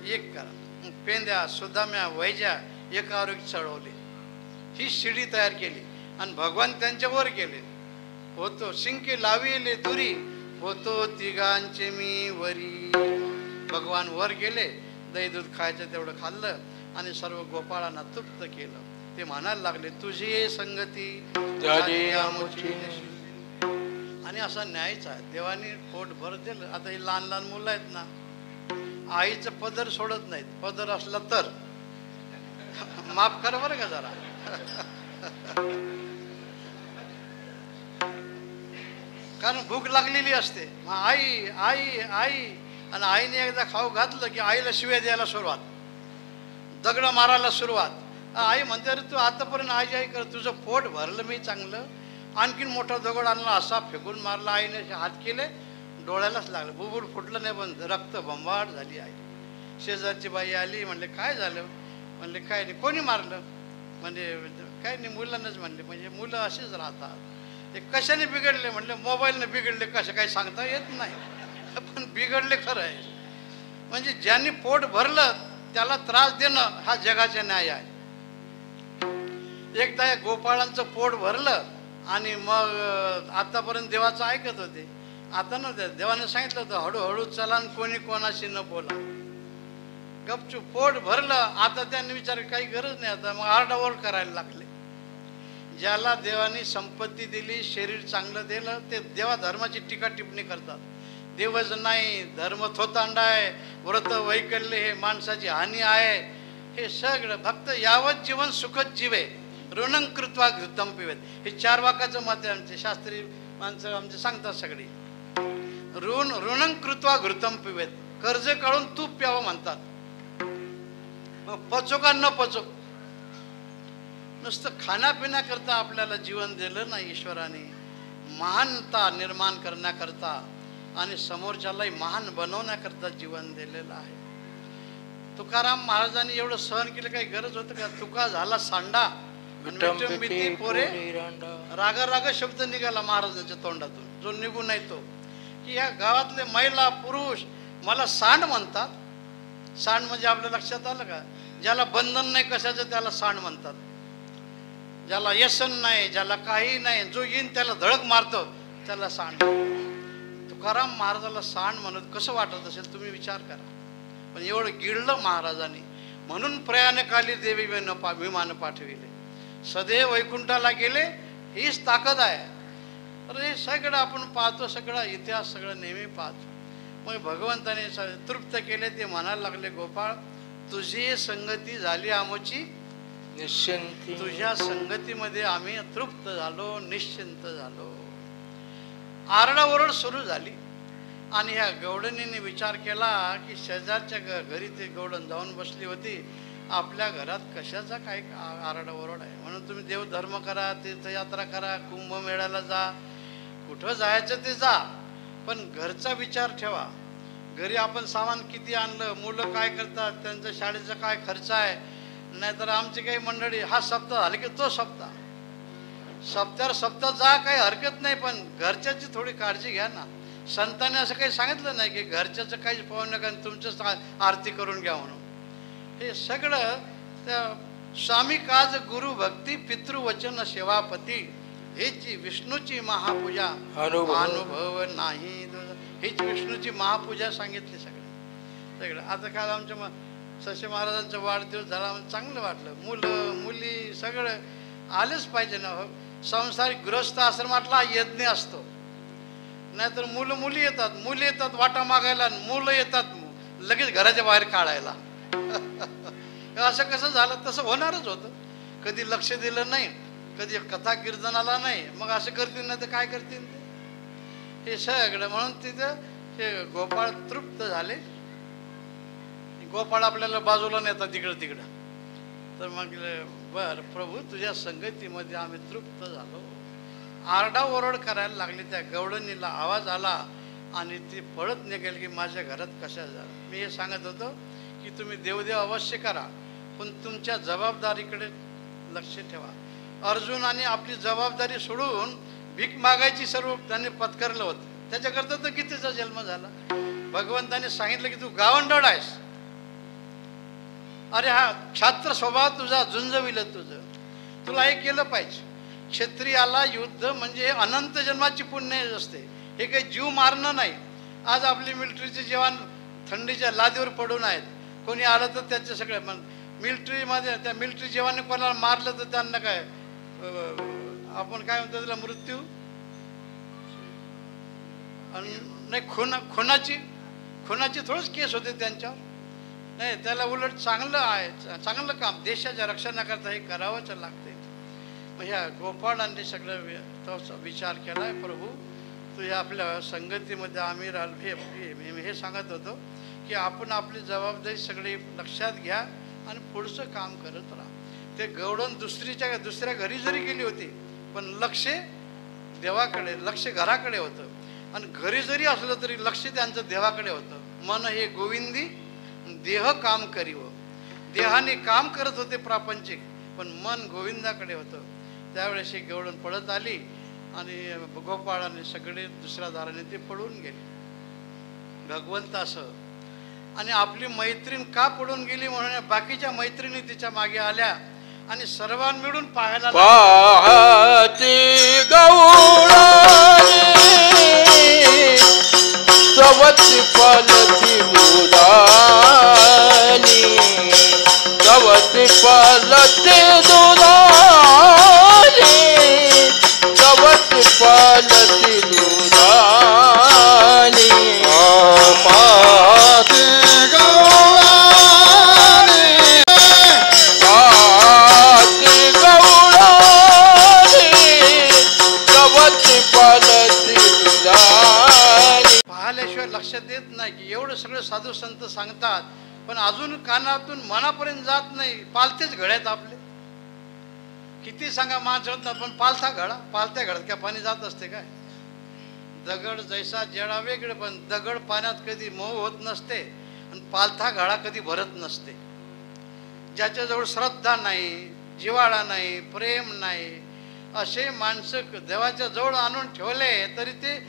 एक करा. मग पेंद्या, सुदाम्या, वैज्या एकावर एक चढवले. ही शिडी तयार केली आणि भगवान त्यांच्यावर गेले. होतो शिंके लाविले दुरी, होतो तिघांचे मी वरी. भगवान वर गेले, दही दूध खायचं तेवढं खाल्लं आणि सर्व गोपाळांना तृप्त केलं. ते म्हणायला लागले तुझी संगती आणि असा न्यायचा आहे. देवाने पोट भर दिलं. आता ही लहान मुलं आहेत ना, आईचं पदर सोडत नाहीत. पदर असला तर माफ कर बरं का जरा. कारण भूक लागलेली असते. मग आई आई आई, आणि आईने एकदा खाऊ घातलं की आईला शिव्या द्यायला सुरुवात, दगड मारायला सुरुवात. आई म्हणते अरे तू आतापर्यंत आई आई कर, तुझं पोट भरलं मी चांगलं, आणखीन मोठा दगड आणला असा फेकून मारला. आईने हात केले, डोळ्यालाच लागलं, बुबुड फुटलं नाही पण रक्त बंबाट झाली. आई शेजारची बाई आली, म्हणले काय झालं? म्हणले काय नाही. कोणी मारलं? म्हणजे काय नाही, मुलांनाच म्हणले. म्हणजे मुलं असेच राहतात. ते कशाने बिघडले? म्हणले मोबाईलने बिघडले. कसं काही सांगता येत नाही, पण बिघडले खरं आहे. म्हणजे ज्यांनी पोट भरलं त्याला त्रास देणं हा जगाचा न्याय आहे. एकदा या गोपाळांचं पोट भरलं आणि मग आतापर्यंत देवाचं ऐकत होते. आता ना देवाने सांगितलं होतं हळूहळू चला आणि कोणी कोणाशी न बोला. गपचूप पोट भरलं. आता त्यांनी विचार काही गरज नाही, आता मग आरडाओरड करायला लागले. ज्याला देवाने संपत्ती दिली, शरीर चांगलं दिलं, ते देवा धर्माची टीका टिप्पणी करतात. देवच नाही, धर्म थोतांडा आहे, व्रत वैकल्य हे माणसाची हानी आहे. हे सगळं फक्त यावत जीवन सुखद जीवे ऋणं कृत्वा घृतं पिबेत. हे 4 वाक्याचं मत आहे. आमचे शास्त्री माणसं आमचे सांगतात सगळी, ऋणं कृत्वा घृतं पिबेत, कर्ज काढून तूप प्यावं म्हणतात. मग पचो का न पचो, नुसतं खाण्यापिण्याकरता आपल्याला जीवन दिलं नाही ईश्वराने, महानता निर्माण करण्याकरता आणि समोरच्यालाही महान बनवण्याकरता जीवन दिलेलं आहे. तुकाराम महाराजांनी एवढं सहन केलं, काही गरज होतं का? तुका झाला सांडा, पोरे राग राग शब्द निघाला महाराजांच्या तोंडातून, जो निघू नाही तो, की या गावातले महिला पुरुष मला सांड म्हणतात. सांड म्हणजे आपल्या लक्षात आलं का? ज्याला बंधन नाही कशाचं त्याला सांड म्हणतात. ज्याला व्यसन नाही, ज्याला काही नाही, जो येईन त्याला धडक मारतो त्याला सांड. तुकाराम महाराजाला सांड म्हणत कसं वाटत असेल तुम्ही विचार करा. पण एवढं गिळलं महाराजांनी, म्हणून प्रयाणकाली देवी विमान पाठविले, सदैव वैकुंठाला गेले. हीच ताकद आहे. अरे हे सगळं आपण पाहतो, सगळा इतिहास सगळं नेहमी पाहतो. मग भगवंताने तृप्त केले. ते म्हणायला लागले गोपाळ तुझी संगती झाली आमची निश्चिंती, तुझ्या संगतीमध्ये आम्ही तृप्त झालो, निश्चिंत झालो. आरडाओरड सुरू झाली. आणि ह्या गवडणीने विचार केला की शेजारच्या घरी ते गवडण जाऊन बसली होती, आपल्या घरात कशाचा काय आरडाओरड आहे. म्हणून तुम्ही देवधर्म करा, तीर्थयात्रा करा, कुंभमेळ्याला जा, कुठं जायचं ते जा, पण घरचा विचार ठेवा. घरी आपण सामान किती आणलं, मुलं काय करतात, त्यांच्या शाळेचा काय खर्च आहे. नाहीतर आमची काही मंडळी हा सप्ताह झाले की तो सप्ताह जा, काही हरकत नाही, पण घरच्याची थोडी काळजी घ्या ना. संतांनी असं काही सांगितलं नाही की घरच्याचं काहीच पाहू नका आणि तुमचंच आरती करून घ्या म्हणून. हे सगळं त्या स्वामी काज गुरु भक्ती पितृवचन सेवापती हीच विष्णूची महापूजा अनुभव नाही. हीच विष्णूची महापूजा सांगितली सगळं. आता काल आमच्या ससे महाराजांचा वाढदिवस झाला, चांगलं वाटलं. मुलं मुली सगळं आलेच पाहिजे ना. संसारिक गृहस्थ आश्रमातला यज्ञ असतो. नाहीतर मुली येतात वाटा मागायला, मुलं येतात लगेच घराच्या बाहेर काढायला. असं कसं झालं? तसं होणारच होतं. कधी लक्ष दिलं नाही, कधी कथा कीर्तनाला नाही, मग असं करतील ना तर काय करतील ते. हे सगळं म्हणून तिथं हे गोपाळ तृप्त झाले. गोपाळ आपल्याला बाजूला नेतात तिकडं. तर मग बर प्रभू तुझ्या संगतीमध्ये आम्ही तृप्त झालो. आरडाओरड करायला लागली. त्या गवडणीला आवाज आला आणि ती पळत निघेल की माझ्या घरात कशा झालं. मी हे सांगत होतो की तुम्ही देवदेव अवश्य करा, पण तुमच्या जबाबदारीकडे लक्ष ठेवा. अर्जुनाने आपली जबाबदारी सोडून भीक मागायची सर्व त्यांनी पत्करलं होतं. त्याच्याकरता तर गीतेचा जन्म झाला. भगवंताने सांगितलं की तू गावंढळ आहेस. अरे हा क्षात्र स्वभाव तुझा झुंजविलं तुला हे केलं पाहिजे. क्षत्रियाला युद्ध म्हणजे अनंत जन्माची पुण्य असते. हे काही जीव मारणं नाही. आज आपली मिलिटरीचे जवान थंडीच्या लादीवर पडून आहेत. कोणी आलं तर त्याचे सगळे मिलिटरीमध्ये त्या मिलिटरी जवानाने कोणाला मारलं तर त्यांना काय आपण काय म्हणतो त्याला मृत्यू नाही, खुनाची थोडंच केस होते त्यांच्यावर. नाही, त्याला उलट चांगलं आहे, चांगलं काम देशाच्या रक्षणाकरता हे करावंच लागते. मग ह्या गोपाळांनी सगळं विचार केलाय, प्रभू तुझ्या आपल्या संगतीमध्ये आम्ही हे सांगत होतो की आपण आपली जबाबदारी सगळी लक्षात घ्या आणि पुढचं काम करत राहा. ते गवळण दुसऱ्या घरी जरी गेली होती पण लक्ष देवाकडे, लक्ष घराकडे होतं. आणि घरी जरी असलं तरी लक्ष त्यांचं देवाकडे होतं. मन हे गोविंदी देह काम करीव. देहाने काम करत होते प्रापंचिक, पण मन गोविंदाकडे होतं. त्यावेळेस ही गवळण पळत आली आणि गोपाळाने सगळे दुसऱ्या दाराने ते पळून गेले भगवंतासह. आणि आपली मैत्रीण का पळून गेली म्हणून बाकीच्या मैत्रिणी तिच्या मागे आल्या आणि सर्वां मिळून पाहायला पाहती गवळणी सवती पलती दुधानी, सवती पलती दुधानी, सवती पलती दुधानी. पाहती गवळणी पाहती गवळणी सवती पलती दुधानी. पाहिल्याशिवाय लक्षात येत नाही की एवढं सगळं साधू संत सांगतात पण अजून कानातून मनापर्यंत जात नाही. पालतेच घड्यात आपले किती सांगा माणसं होत ना, पण पालथा घडा, पालत्या घड्यात काय पाणी जात असते काय? दगड जैसा जेडा वेगळे, पण दगड पाण्यात कधी मऊ होत नसते आणि पालथा घडा कधी भरत नसते. ज्याच्याजवळ श्रद्धा नाही, जिव्हाळा नाही, प्रेम नाही, असे माणसं देवाच्या जवळ आणून ठेवले तरी ते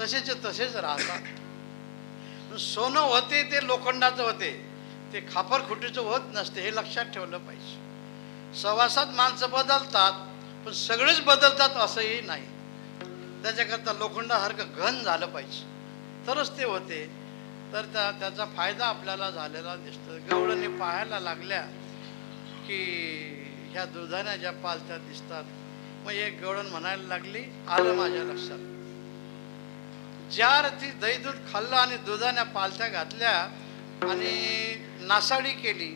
तसेच राहतात. सोनं होते ते लोखंडाचं होते, ते खापरखुटीचं होत नसते. हे लक्षात ठेवलं पाहिजे. सवासात माणसं बदलतात पण सगळेच बदलतात असंही नाही. त्याच्याकरता लोखंडासारखं घन झालं पाहिजे तरच ते होते. तर त्याचा फायदा आपल्याला झालेला दिसतो. गवळणी पाहायला लागल्या की ह्या दुधाने ज्या पालत्या दिसतात. मग एक गवळण म्हणायला लागली, आलं माझ्या लक्षात, ज्या रथी दही दूध खाल्लं आणि दुधाने पालत्या घातल्या आणि नासाडी केली,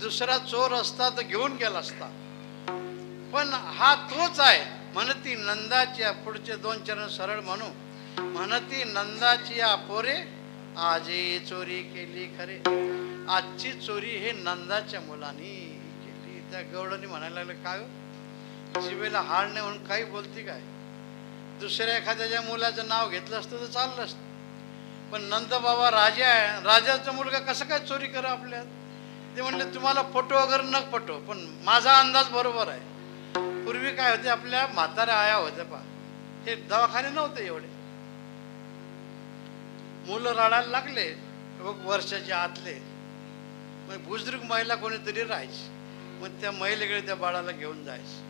दुसरा चोर असता तर घेऊन गेला असता. पण हा तोच आहे. म्हणती नंदाची, पुढचे 2 चरण सरळ म्हणू. म्हणती नंदाची पोरे आजी चोरी केली खरे. आजची चोरी हे नंदाच्या मुलांनी केली. त्या गवळणी म्हणायला लागलं, काय जिभेला हाड नाही म्हणून काही बोलती काय? दुसऱ्या एखाद्याच्या मुलाचं नाव घेतलं असतं तर चाललं असतं. पण नंद बाबा राजा आहे, राजाचा मुलगा कसं काय चोरी करा आपल्यात? ते म्हणले तुम्हाला पटो वगैरे न पटो, पण माझा अंदाज बरोबर आहे. पूर्वी काय होते, आपल्या म्हाताऱ्या आया होत्या पा, हे दवाखाने नव्हते एवढे. मुलं रडायला लागले वर्षाच्या आतले, मग बुजुर्ग महिला कोणीतरी राहायची. मग त्या महिलेकडे त्या बाळाला घेऊन जायचं.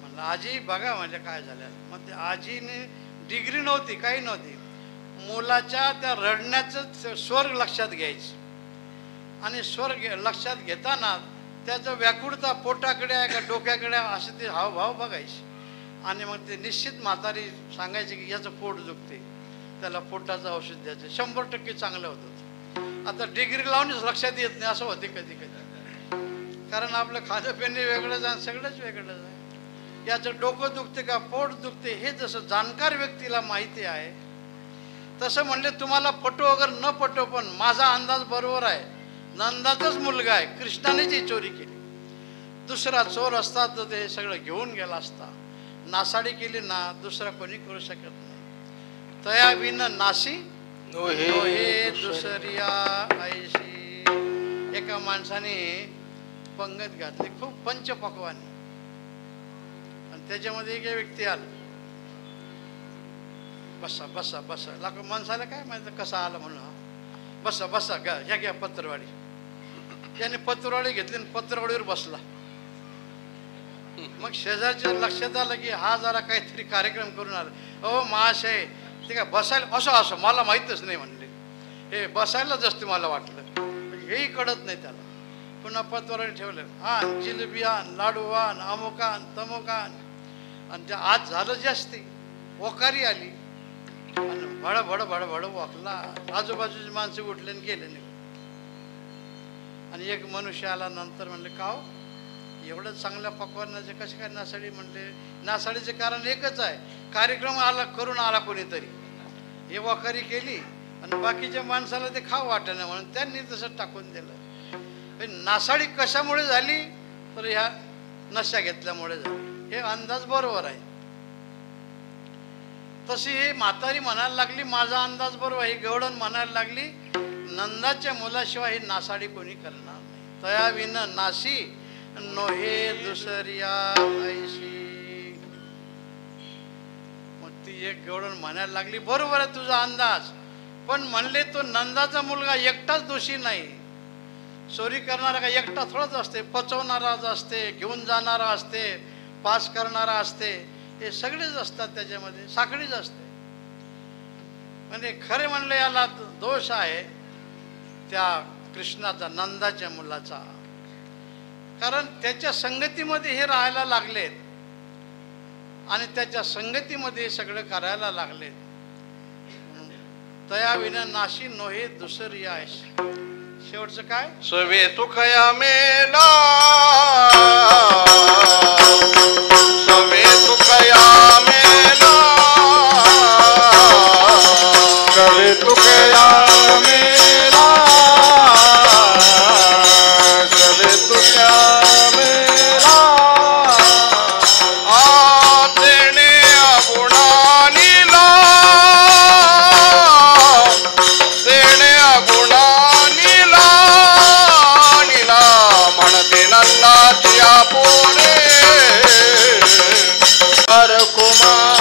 म्हणलं आजी बघा म्हणजे काय झालं. मग त्या आजीने डिग्री नव्हती, काही नव्हती, मुलाच्या त्या रडण्याचं स्वर लक्षात घ्यायचं. आणि स्वर लक्षात घेताना त्याचं व्याकुळता पोटाकडे आहे का डोक्याकडे असे ते हावभाव बघायचे. आणि मग ते निश्चित म्हातारी सांगायचे की याचं पोट दुखते, त्याला पोटाचं औषध द्यायचं. 100% चांगलं होतं. आता डिग्री लावूनच लक्षात येत नाही असं होते कधी कधी. कारण आपलं खाणंपिणे वेगळंच आहे, सगळंच वेगळंच आहे. याचं डोकं दुखते का पोट दुखते हे जसं जाणकार व्यक्तीला माहिती आहे, तसं म्हणले तुम्हाला पटो वगैरे न पटो, पण माझा अंदाज बरोबर आहे. नंदाचाच मुलगा आहे, कृष्णाने जी चोरी केली. दुसरा चोर असता तर ते सगळं घेऊन गेला असता. नासाडी केली ना, दुसरा कोणी करू शकत नाही. तया बिन नासी नोहे दुसरिया ऐशी. एका माणसाने पंगत घातली खूप पंचपक्वानी, आणि त्याच्यामध्ये एक व्यक्ती आला. बसा बसा बसा लाग माणसाला काय माहिती कसा आला म्हणून. बसा बसा घ्या घ्या पत्रवाडी. त्याने पत्रवाडी घेतली आणि पत्रवाडीवर बसला. मग शेजारच्या लक्षात आलं की हा जरा काहीतरी कार्यक्रम करून आला. अहो महाशय ते काय बसायला असं असं मला माहीतच नाही म्हणले. हे बसायलाच असते मला वाटलं, हेही कळत नाही त्याला. पुन्हा पत्रवाडी ठेवलं. आण जिलेबी आण, लाडू आण, अमुक आण, तमुक आण. आणि त्या आज झालं जास्ती. ओकारी आली आणि भड भड भड भड वाकला. आजूबाजूची माणसं उठले आणि गेले नाही. आणि एक मनुष्य आला नंतर म्हणले, का हो एवढं चांगल्या पकवानाचे कसे काय नासाडी म्हणले? नासाडीचे कारण एकच आहे, कार्यक्रम आला करून आला कोणीतरी, हे वाकारी केली आणि बाकीच्या माणसाला ते खाऊ वाटेना म्हणून त्यांनी तसं टाकून दिलं. नासाडी कशामुळे झाली? तर ह्या नशा घेतल्यामुळे झाली. हे अंदाज बरोबर आहे. तशी ही म्हातारी म्हणायला लागली माझा अंदाज बरोबर. ही गवळण म्हणायला लागली नंदाच्या मुलाशिवाय ही नासाडी कोणी करणार नाही. तया विन नाशी नोहे दुसऱ्या ऐशी. मग ती एक गवळण म्हणायला लागली बरोबर आहे तुझा अंदाज, पण म्हणले तो नंदाचा मुलगा एकटाच दोषी नाही. चोरी करणारा का एकटा थोडाच असते, पचवणाराच असते, घेऊन जाणारा असते, पास करणारा असते, हे सगळेच असतात त्याच्यामध्ये, साखळीच असते. म्हणजे खरे म्हणले याला दोष आहे त्या कृष्णाचा, नंदाच्या मुलाचा, कारण त्याच्या संगतीमध्ये हे राहायला लागलेत आणि त्याच्या संगतीमध्ये सगळं करायला लागलेत. तया विन नाशी नोहे दुसरी आयश. शेवटचं काय? सवे तुखया मेला, सवे तुखया मेला, सवे तुकया मेला, सवे तुकया मेला. आ तेने अगुणानीला, तेने अगुणानीला, नीला म्हणते नंदाची आपुणे. हर कुमार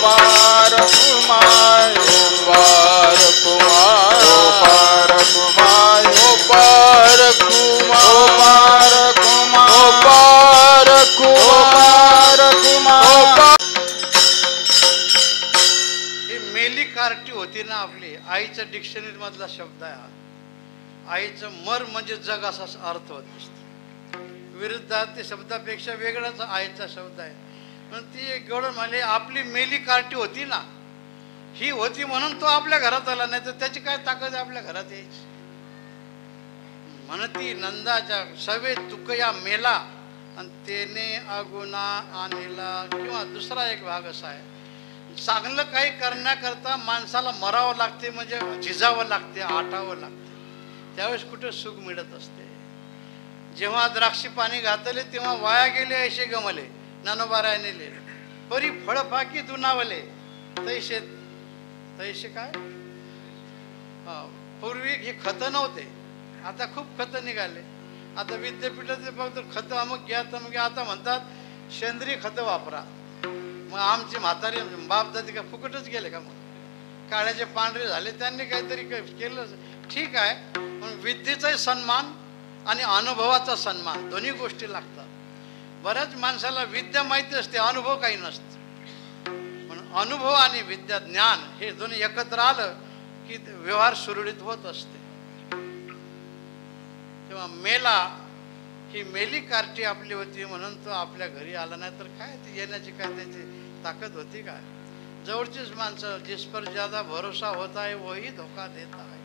पार कुमार, पार कुमार, पार कुमार, पार कुमार, पार कुमार, पार कुमार, पार कुमार. ही मेली कार्टी होती ना आपली, आईच्या डिक्शनरी मधला शब्द आहे हा. आईचं मर म्हणजे जग असा अर्थ होत असतो. विरुद्धार्थी शब्दापेक्षा वेगळाच आईचा शब्द आहे. पण ती एक गवळण म्हणली आपली मेली कार्टी होती ना, ही होती म्हणून तो आपल्या घरात आला, नाही तर त्याची काय ताकद आहे आपल्या घरात यायची. म्हणती नंदाच्या सवे तुकया मेला आणि तेने अगुणा आणला. किंवा दुसरा एक भाग असा आहे, चांगलं काही करण्याकरता माणसाला मरावं लागते, म्हणजे झिजावं लागते, आटावं लागते, त्यावेळेस कुठे सुख मिळत असते. जेव्हा द्राक्षी पाणी घातले तेव्हा वाया गेले ऐसे गमले, ज्ञानोबारायाने लिहिले. परी फळफाकी दुनावले तैसे, तैसे काय? पूर्वी हे खतं नव्हते, आता खूप खतं निघाले. आता विद्यापीठाचे फक्त खतं अमुक घ्या तमुक घ्या, आता म्हणतात सेंद्रिय खतं वापरा. मग आमची म्हातारी बाप दादी का फुकटच गेले का? मग काळ्याचे पांढरे झाले, त्यांनी काहीतरी केलं, ठीक आहे. पण विद्येचाही सन्मान आणि अनुभवाचा सन्मान दोन्ही गोष्टी लागतात. बऱ्याच माणसाला विद्या माहिती असते, अनुभव काही नसते. पण अनुभव आणि विद्या, ज्ञान हे दोन्ही एकत्र आलं की व्यवहार सुरळीत होत असते. तेव्हा मेला ही मेली कार्टी आपली होती म्हणून तो आपल्या घरी आला, नाही तर काय ती येण्याची काय त्याची ताकद होती काय? जवळचीच माणसं, जिस पर ज्यादा भरोसा होता है वही धोका देता है.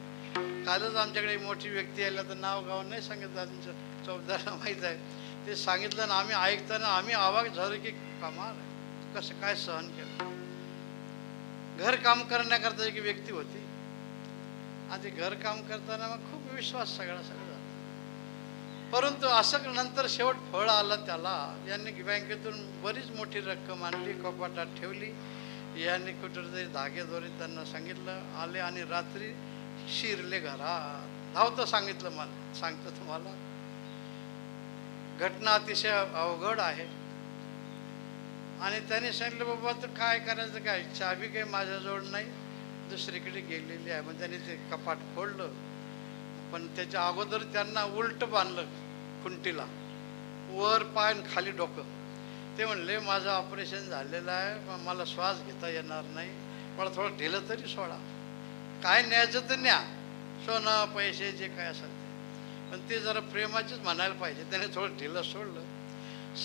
कालच आमच्याकडे मोठी व्यक्ती आल्या, तर नाव गाव नाही सांगितलं, तुमचं चौदाला माहीत आहे. ते सांगितलं ना, आम्ही ऐकताना आम्ही अवाक झालो की कमाल आहे, कसं काय सहन केलं. घर काम करण्याकरता एक व्यक्ती होती, आणि घर काम करताना मग खूप विश्वास सगळा झाला. परंतु असं नंतर शेवट फळ आलं त्याला. यांनी बँकेतून बरीच मोठी रक्कम आणली, कपाटात ठेवली. यांनी कुठेतरी धागेदोरे त्यांना सांगितलं, आले आणि रात्री शिरले घरात. धावतं सांगितलं, मला सांगतो तुम्हाला, घटना अतिशय अवघड आहे. आणि त्याने सांगितलं बाबा तर काय करायचं, काय चाबी काही माझ्याजवळ नाही, दुसरीकडे गेलेली आहे. मग त्याने ते कपाट फोडलं, पण त्याच्या अगोदर त्यांना उलट बांधलं खुंटीला, वर पाय खाली डोकं. ते म्हणले माझं ऑपरेशन झालेलं आहे, मला श्वास घेता येणार नाही, मला थोडं ढिलं तरी सोडा, काय न्यायचं तर न्या, सोनं पैसे जे काय असेल ते. पण ते जरा प्रेमाचीच म्हणायला पाहिजे. त्याने थोडं ढिलं सोडलं,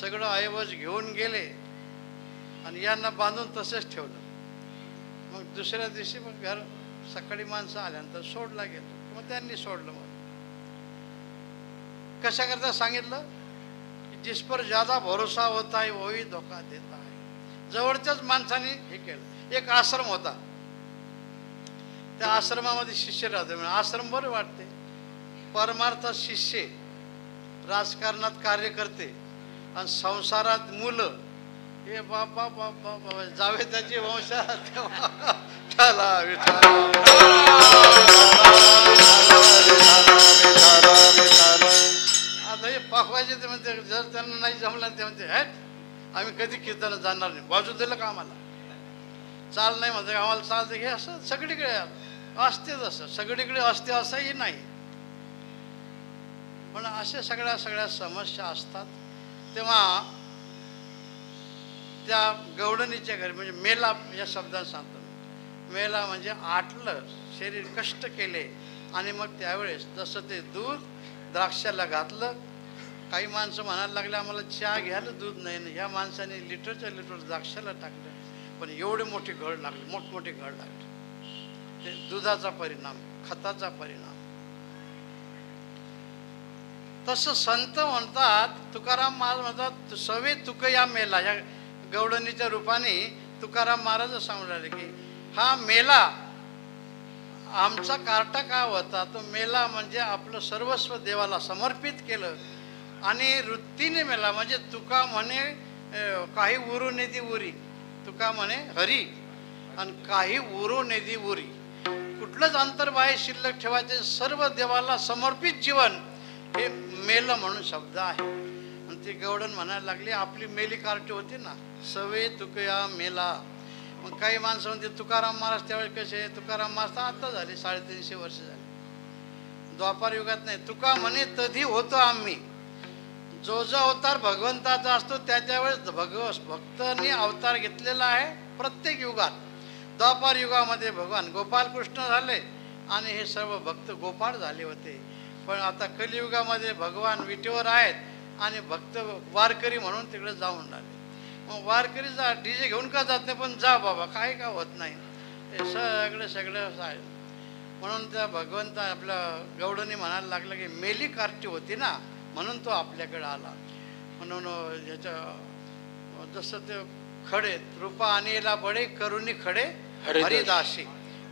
सगळं ऐवज घेऊन गेले आणि यांना बांधून तसंच ठेवलं. मग दुसऱ्या दिवशी मग घर सकाळी माणसं आल्यानंतर सोडला गेलं. मग त्यांनी सोडलं. मग कशा करता सांगितलं, जिस पर ज्यादा भरोसा होता है वही धोका देता है. जवळच्याच माणसाने हे केलं. एक आश्रम होता, त्या आश्रमामध्ये शिष्य राहते. आश्रम बरं वाटते. परमार्थात शिष्य, राजकारणात कार्यकर्ते आणि संसारात मुलं. हे बाबा बाबा बाबा जावे त्याची वंशा त्याला आता हे पाखवायचे ते म्हणते, जर त्यांना नाही जमलं ते म्हणते हॅट आम्ही कधी कीर्तन जाणार नाही. बाजू दिलं का आम्हाला चाल नाही म्हणते, आम्हाला चालते. हे असं सगळीकडे असतेच, असं सगळीकडे असते असंही नाही. पण अशा सगळ्या समस्या असतात. तेव्हा त्या गवडणीच्या घरी म्हणजे मेला या शब्दात सांगतो. मेला म्हणजे आटलं, शरीर कष्ट केले आणि मग त्यावेळेस जसं ते दूध द्राक्षाला घातलं. काही माणसं म्हणायला लागले आम्हाला चहा घ्यायला दूध नाही ना. ह्या माणसाने लिटरच्या लिटर द्राक्षाला टाकलं, पण एवढे मोठी घड लागली, मोठमोठी घड लागली. ते दुधाचा परिणाम, खताचा परिणाम. तसं संत म्हणतात, तुकाराम महाराज म्हणतात सवे तुक या मेला. या गवडणीच्या रूपाने तुकाराम महाराज सांगून राहिले की हा मेला आमचा कार्टा का होता, तो मेला म्हणजे आपलं सर्वस्व देवाला समर्पित केलं आणि वृत्तीने मेला. म्हणजे तुका म्हणे काही उरू नेदी उरी, तुका म्हणे हरी आणि काही उरू नेदी उरी. कुठलंच अंतर्बाह्य शिल्लक ठेवायचे, सर्व देवाला समर्पित जीवन हे मेल म्हणून शब्द आहे. आणि ती गवडण म्हणायला लागली आपली मेली कार्टी होती ना, सवे तुकया मेला. मग काही माणसं म्हणते तुकाराम महाराज त्यावेळेस कसे, तुकाराम महाराज तर आता झाले 350 वर्ष झाले, द्वापार युगात नाही. तुका म्हणे तधी होतो आम्ही. जो जो अवतार भगवंताचा असतो त्याच्या वेळेस भक्तांनी अवतार घेतलेला आहे. प्रत्येक युगात द्वापार युगामध्ये भगवान गोपाल कृष्ण झाले आणि हे सर्व भक्त गोपाळ झाले होते. पण आता कलियुगामध्ये भगवान विटेवर आहेत आणि भक्त वारकरी म्हणून तिकडे जाऊन राहिले. मग वारकरी जा, डीजे घेऊन का जात नाही, पण जा बाबा काय का होत नाही, हे सगळं आहे. म्हणून त्या भगवंता आपल्या गवडणी म्हणायला लागलं की मेली कार्टी होती ना म्हणून तो आपल्याकडे आला. म्हणून ह्याच्या जसं ते खडे रूपा आणीला बडे करुणी खडे हरिदासी.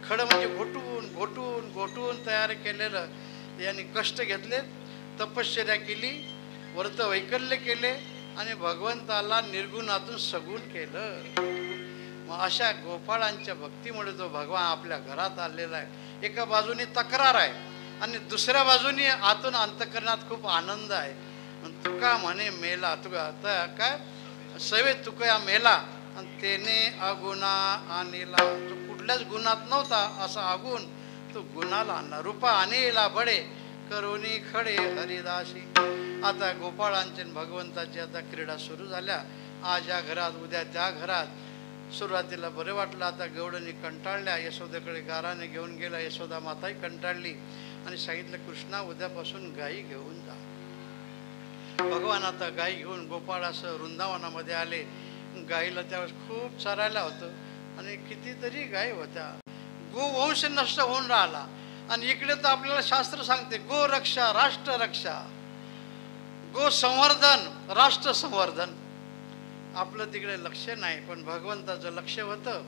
खडं म्हणजे घोटून घोटून घोटून तयार केलेलं. यांनी कष्ट घेतले, तपश्चर्या केली, व्रत वैकल्य केले आणि भगवंताला निर्गुणातून सगुण केलं. मग अशा गोपाळांच्या भक्तीमुळे तो भगवान आपल्या घरात आलेला आहे. एका बाजूने तक्रार आहे आणि दुसऱ्या बाजूने आतून अंतकरणात खूप आनंद आहे. तुका म्हणे मेला, तुका काय सवे तुकया मेला आणि त्याने अगुणा आणला. तो कुठल्याच गुणात नव्हता असा अगुण तो गुणाला आणला. रूपा आणेला बडे करुणी खडे हरिदासी. आता गोपाळांचे भगवंताची आता क्रीडा सुरू झाल्या. आज या घरात उद्या त्या घरात. सुरुवातीला बरं वाटलं, आता गवडणी कंटाळल्या. यशोदेकडे गाराने घेऊन गेला. यशोदा माताही कंटाळली आणि सांगितलं कृष्णा उद्यापासून गायी घेऊन जा. भगवान आता गायी घेऊन गोपाळासह वृंदावनामध्ये आले. गायीला त्यावेळेस खूप चरायला होतं आणि कितीतरी गायी होत्या. गोवंश नष्ट होऊन राहिला आणि इकडे तर आपल्याला शास्त्र सांगते गो रक्षा राष्ट्र रक्षा, गो संवर्धन राष्ट्र संवर्धन. आपलं तिकडे लक्ष नाही, पण भगवंताचं लक्ष होतं,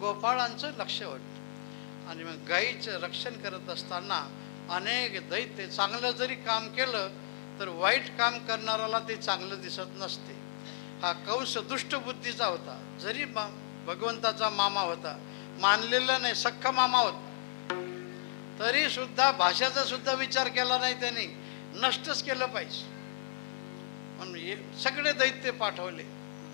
गोपाळांचं लक्ष होतं. आणि मग गायीचं रक्षण करत असताना अनेक दैत्य, चांगलं जरी काम केलं तर वाईट काम करणाऱ्याला ते चांगलं दिसत नसते. हा कंस दुष्ट बुद्धीचा होता, जरी भगवंताचा मामा होता, मानलेला नाही, सख्खा मामा होता, तरी सुद्धा भाषेचा सुद्धा विचार केला नाही त्यांनी, नष्टच केलं पाहिजे. म्हणून सगळे दैत्य पाठवले,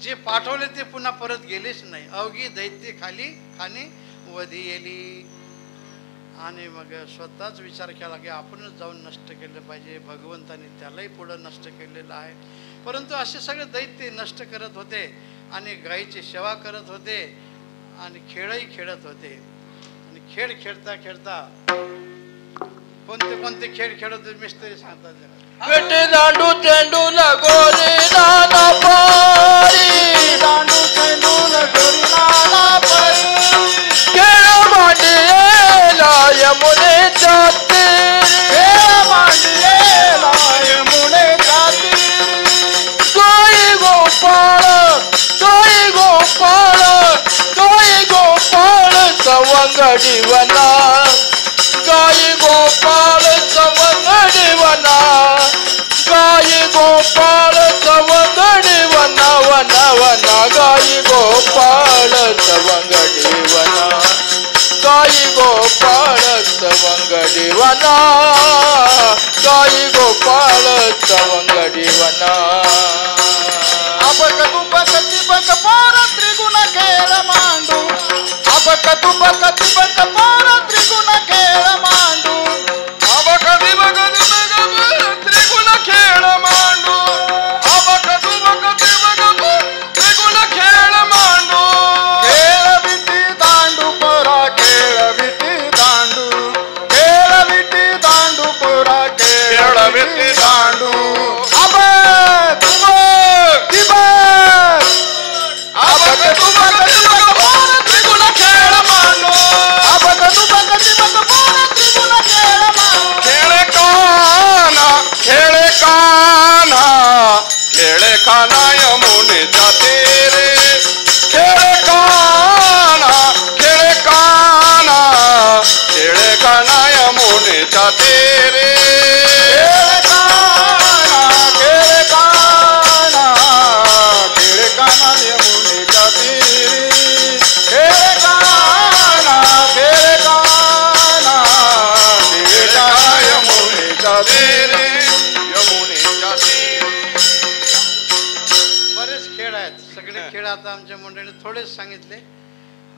जे पाठवले ते पुन्हा परत गेलेच नाही. अवघी दैत्य खाली वधी येली. आणि मग स्वतःच विचार केला की आपणच जाऊन नष्ट केलं पाहिजे. भगवंताने त्यालाही पुढं नष्ट केलेलं आहे. परंतु असे सगळे दैत्य नष्ट करत होते आणि गायीची सेवा करत होते आणि खेळही खेळत होते. आणि खेळ खेळता खेळता कोणते खेळ खेळत होते मिस्त्री सांगतात. विटे दांडू चेंडू लगोरी नाना पारी, दांडू चेंडू लगोरी नाना पारी, खेळ मांडलेला यमुनेच्या तीरी, खेळ मांडलेला यमुनेच्या तीरी, सवंगडी वना गाई गोपाळ सवंगडी वना गाई गोपाळ सवंगडी वना वना वना गाई गोपाळ सवंगडी वना गाई गोपाळ सवंगडी वना गाई गोपाळ सवंगडी वना अबक तुबक तिबक पोर त्रिगुण खेळ मांडू अबक तुबक तिबक पोर त्रिगुण खेळ मांडू अबक तिबक त्रिगुण खेळ मांडू अबक तुबक तिबक त्रिगुण खेळ मांडू खेळ विटी दांडू पोरा खेळ विटी दांडू खेळ विटी दांडू पोरा खेळ विटी दांडू अबक तुबक तिबक अबक तुबक तिबक पोर त्रिगुण खेळ मांडू अबक तुबक तिबक पोर त्रिगुण खेळ मांडू खेळ काना खेळ काना खेळ काना यमुनेच्या तेरे खेळ काना खेळ काना खेळ काना यमुनेच्या तेरे खेळ काना खेळ काना खेळ काना यमुनेच्या तीरी खेळ काना खेळ काना खेळ काना यमुनेच्या तीरी यमुनेच्या तेरे बरेच खेळ आहेत. सगळे खेळ आता आमच्या मंडळीने थोडेच सांगितले.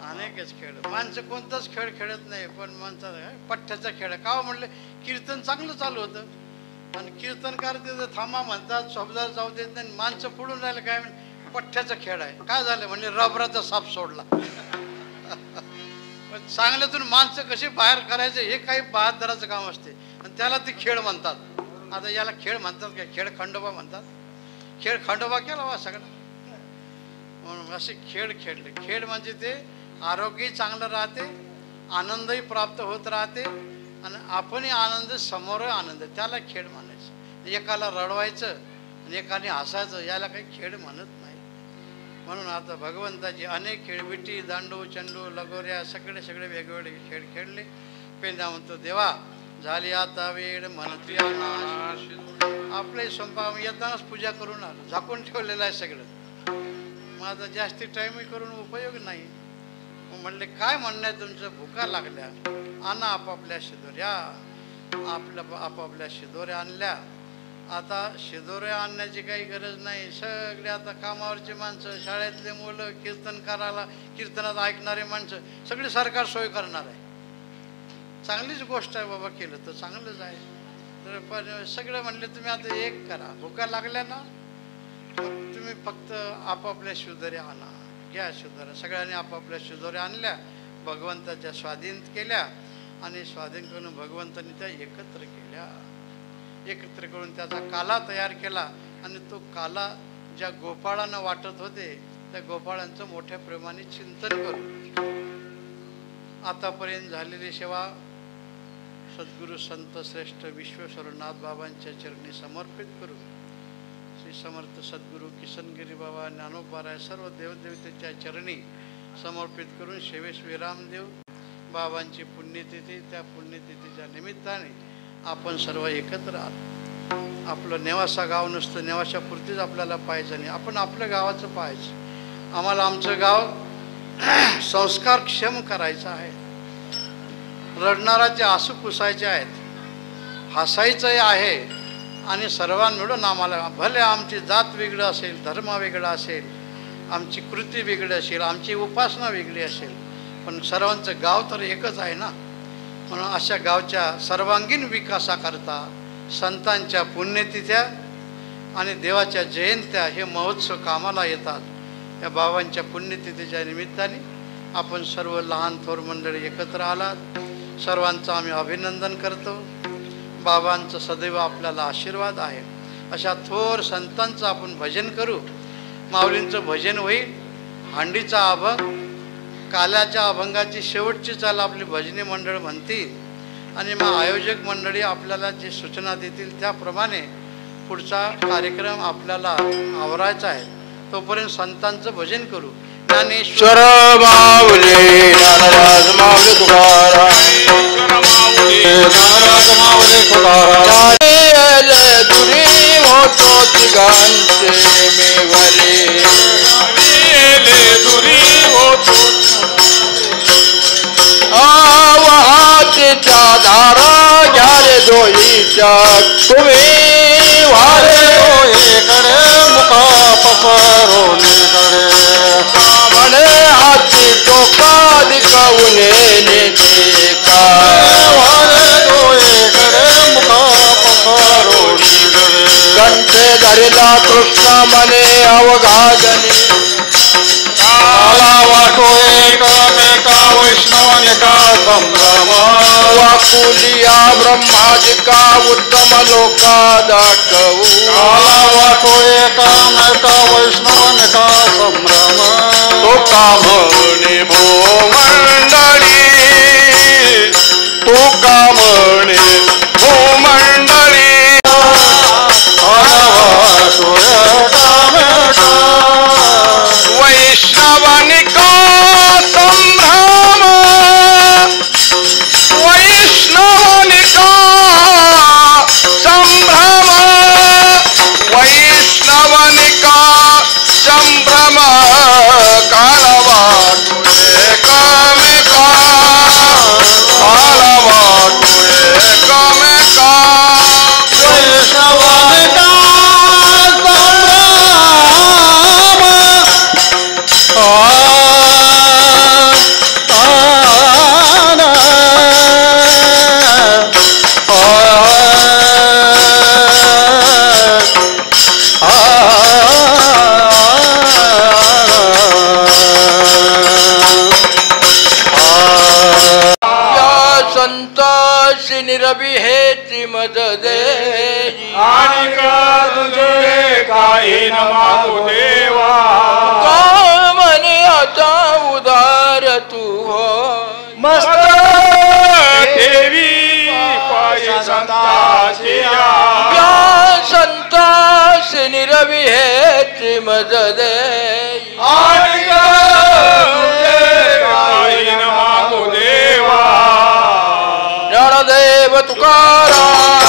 अनेकच खेळ. माणसं कोणताच खेळ खेळत नाही, पण माणसं पठ्ठ्याचा खेळ का म्हणले कीर्तन चांगलं चालू होतं आणि कीर्तनकार तिथं थांबा म्हणतात, शब्दाला जाऊ देत नाही. माणसं पुढून राहिलं काय म्हणे पठ्ठ्याचा खेळ आहे. काय झालं म्हणजे रबराचा साप सोडला. पण चांगल्यातून माणसं कशी बाहेर करायचं हे काही बहादराचं काम असते आणि त्याला ते खेळ म्हणतात. आता याला खेळ म्हणतात काय? खेळ खंडोबा म्हणतात. खेळ खंडोबा केला वा सगळं म्हणून असे खेळ खेळले. खेळ म्हणजे ते आरोग्यही चांगलं राहते, आनंदही प्राप्त होत राहते आणि आपणही आनंद समोर आनंद, त्याला खेळ म्हणायचं. एकाला रडवायचं आणि एकाने हसायचं याला काही खेळ म्हणत नाही. म्हणून आता भगवंताची अनेक खेळ विटी दांडू चंडू लगोऱ्या सगळे सगळे वेगवेगळे खेळ खेळले. पेंदा म्हणतो देवा झाली आता वेळ म्हणती नाश. आपले संपा येतानाच पूजा करून आलं, झाकून ठेवलेलं आहे सगळं. मग आता जास्ती टाईमही करून उपयोग नाही. मग म्हणले काय म्हणणं आहे तुमचं? भुका लागल्या आणा आपापल्या शिदोऱ्या. आपापल्या शिदोऱ्या आणल्या. आता शिदोऱ्या आणण्याची काही गरज नाही. सगळे आता कामावरची माणसं, शाळेतले मुलं, कीर्तनात ऐकणारे माणसं सगळी सरकार सोय करणार आहे. चांगलीच गोष्ट आहे बाबा, केलं तर चांगलंच आहे. तर पण सगळं म्हणले तुम्ही आता एक करा, भुका लागल्या ना तुम्ही फक्त आपापल्या शिदोऱ्या आणा, घ्या शिदोऱ्या. सगळ्यांनी आपापल्या शिदोऱ्या आणल्या, भगवंताच्या स्वाधीन केल्या आणि स्वाधीन करून भगवंतांनी त्या एकत्र केल्या. एकत्र करून त्याचा काला तयार केला आणि तो काला ज्या गोपाळांना वाटत होते त्या गोपाळांचं मोठ्या प्रेमाने चिंतन करू. आतापर्यंत झालेली सेवा सद्गुरू संत श्रेष्ठ विश्वेश्वरनाथ बाबांच्या चरणी समर्पित करू. श्री समर्थ सद्गुरू किसनगिरी बाबा, ज्ञानोबाराय सर्व देवदेवतेच्या चरणी समर्पित करून शेवेश विराम देव बाबांची पुण्यतिथी, त्या पुण्यतिथीच्या निमित्ताने आपण सर्व एकत्र आलो. आपलं नेवासा गाव नुसतं नेवाशापुरतीच आपल्याला पाहायचं नाही, आपण आपल्या गावाचं पाहायचं. आम्हाला आमचं गाव संस्कारक्षम करायचं आहे. रडणाराचे आसू पुसायचे आहेत, हसायचं आहे आणि सर्वांना मिळून आम्हाला, भले आमची जात वेगळं असेल, धर्म वेगळा असेल, आमची कृती वेगळी असेल, आमची उपासना वेगळी असेल, पण सर्वांचं गाव तर एकच आहे ना. म्हणून अशा गावच्या सर्वांगीण विकासाकरता संतांच्या पुण्यतिथ्या आणि देवाच्या जयंत्या हे महोत्सव कामाला येतात. या बाबांच्या पुण्यतिथीच्या निमित्ताने आपण सर्व लहान थोर मंडळी एकत्र आलात. सर्वांचं आम्ही अभिनंदन करतो. बाबांचं सदैव आपल्याला आशीर्वाद आहे. अशा थोर संतांचं आपण भजन करू. माऊलींचं भजन होईल. हांडीचा अभंग, काल्याच्या अभंगाची शेवटची चाल आपली भजनी मंडळ म्हणतील आणि मग आयोजक मंडळी आपल्याला जे सूचना देतील त्याप्रमाणे पुढचा कार्यक्रम आपल्याला आवरायचा आहे. तोपर्यंत संतांचं भजन करू. ज्ञानेश्वर माऊली ज्ञानराज माऊली तुकाराम ज्ञानराज माऊली तुकाराम दुरी होतो तिघांचे मी भले दुरी होतो वाहतेच्या धारा घ्यारे जोईच्या तुम्ही वारे एकडे मुखा पसरोनीकडे म्हणे हाती टोका दिकावूने नेते का वारे एकडे मुखा पसरोनीकडे कंठे धरिला कृष्ण म्हणे अवघाजने काला वाटो एकमेका वैष्णवनिका संभ्रम वाकुलिया ब्रह्मादिका उत्तम लोका दाखवू काला वाटो एकमेका वैष्णवनिका संभ्रम तुका म्हणे भूमंडळी तुका म्हणे भूमंडळी वैष्णवनिका संभ्रम वैष्णवनिका संभ्रम वैष्णवनिका संभ्रम कालवाटुळे कामेका कालवाटुळे कामेका वैष्णवनिका रवि हेची मद दे आणि तुझे काही न मागू देवा का म्हणे आता उदार तू हो मस्त देवी पायी संताची या संतास निरवि हेची मद दे आणि तुझे काही न मागू देवा ज्ञानदेव तुकाराम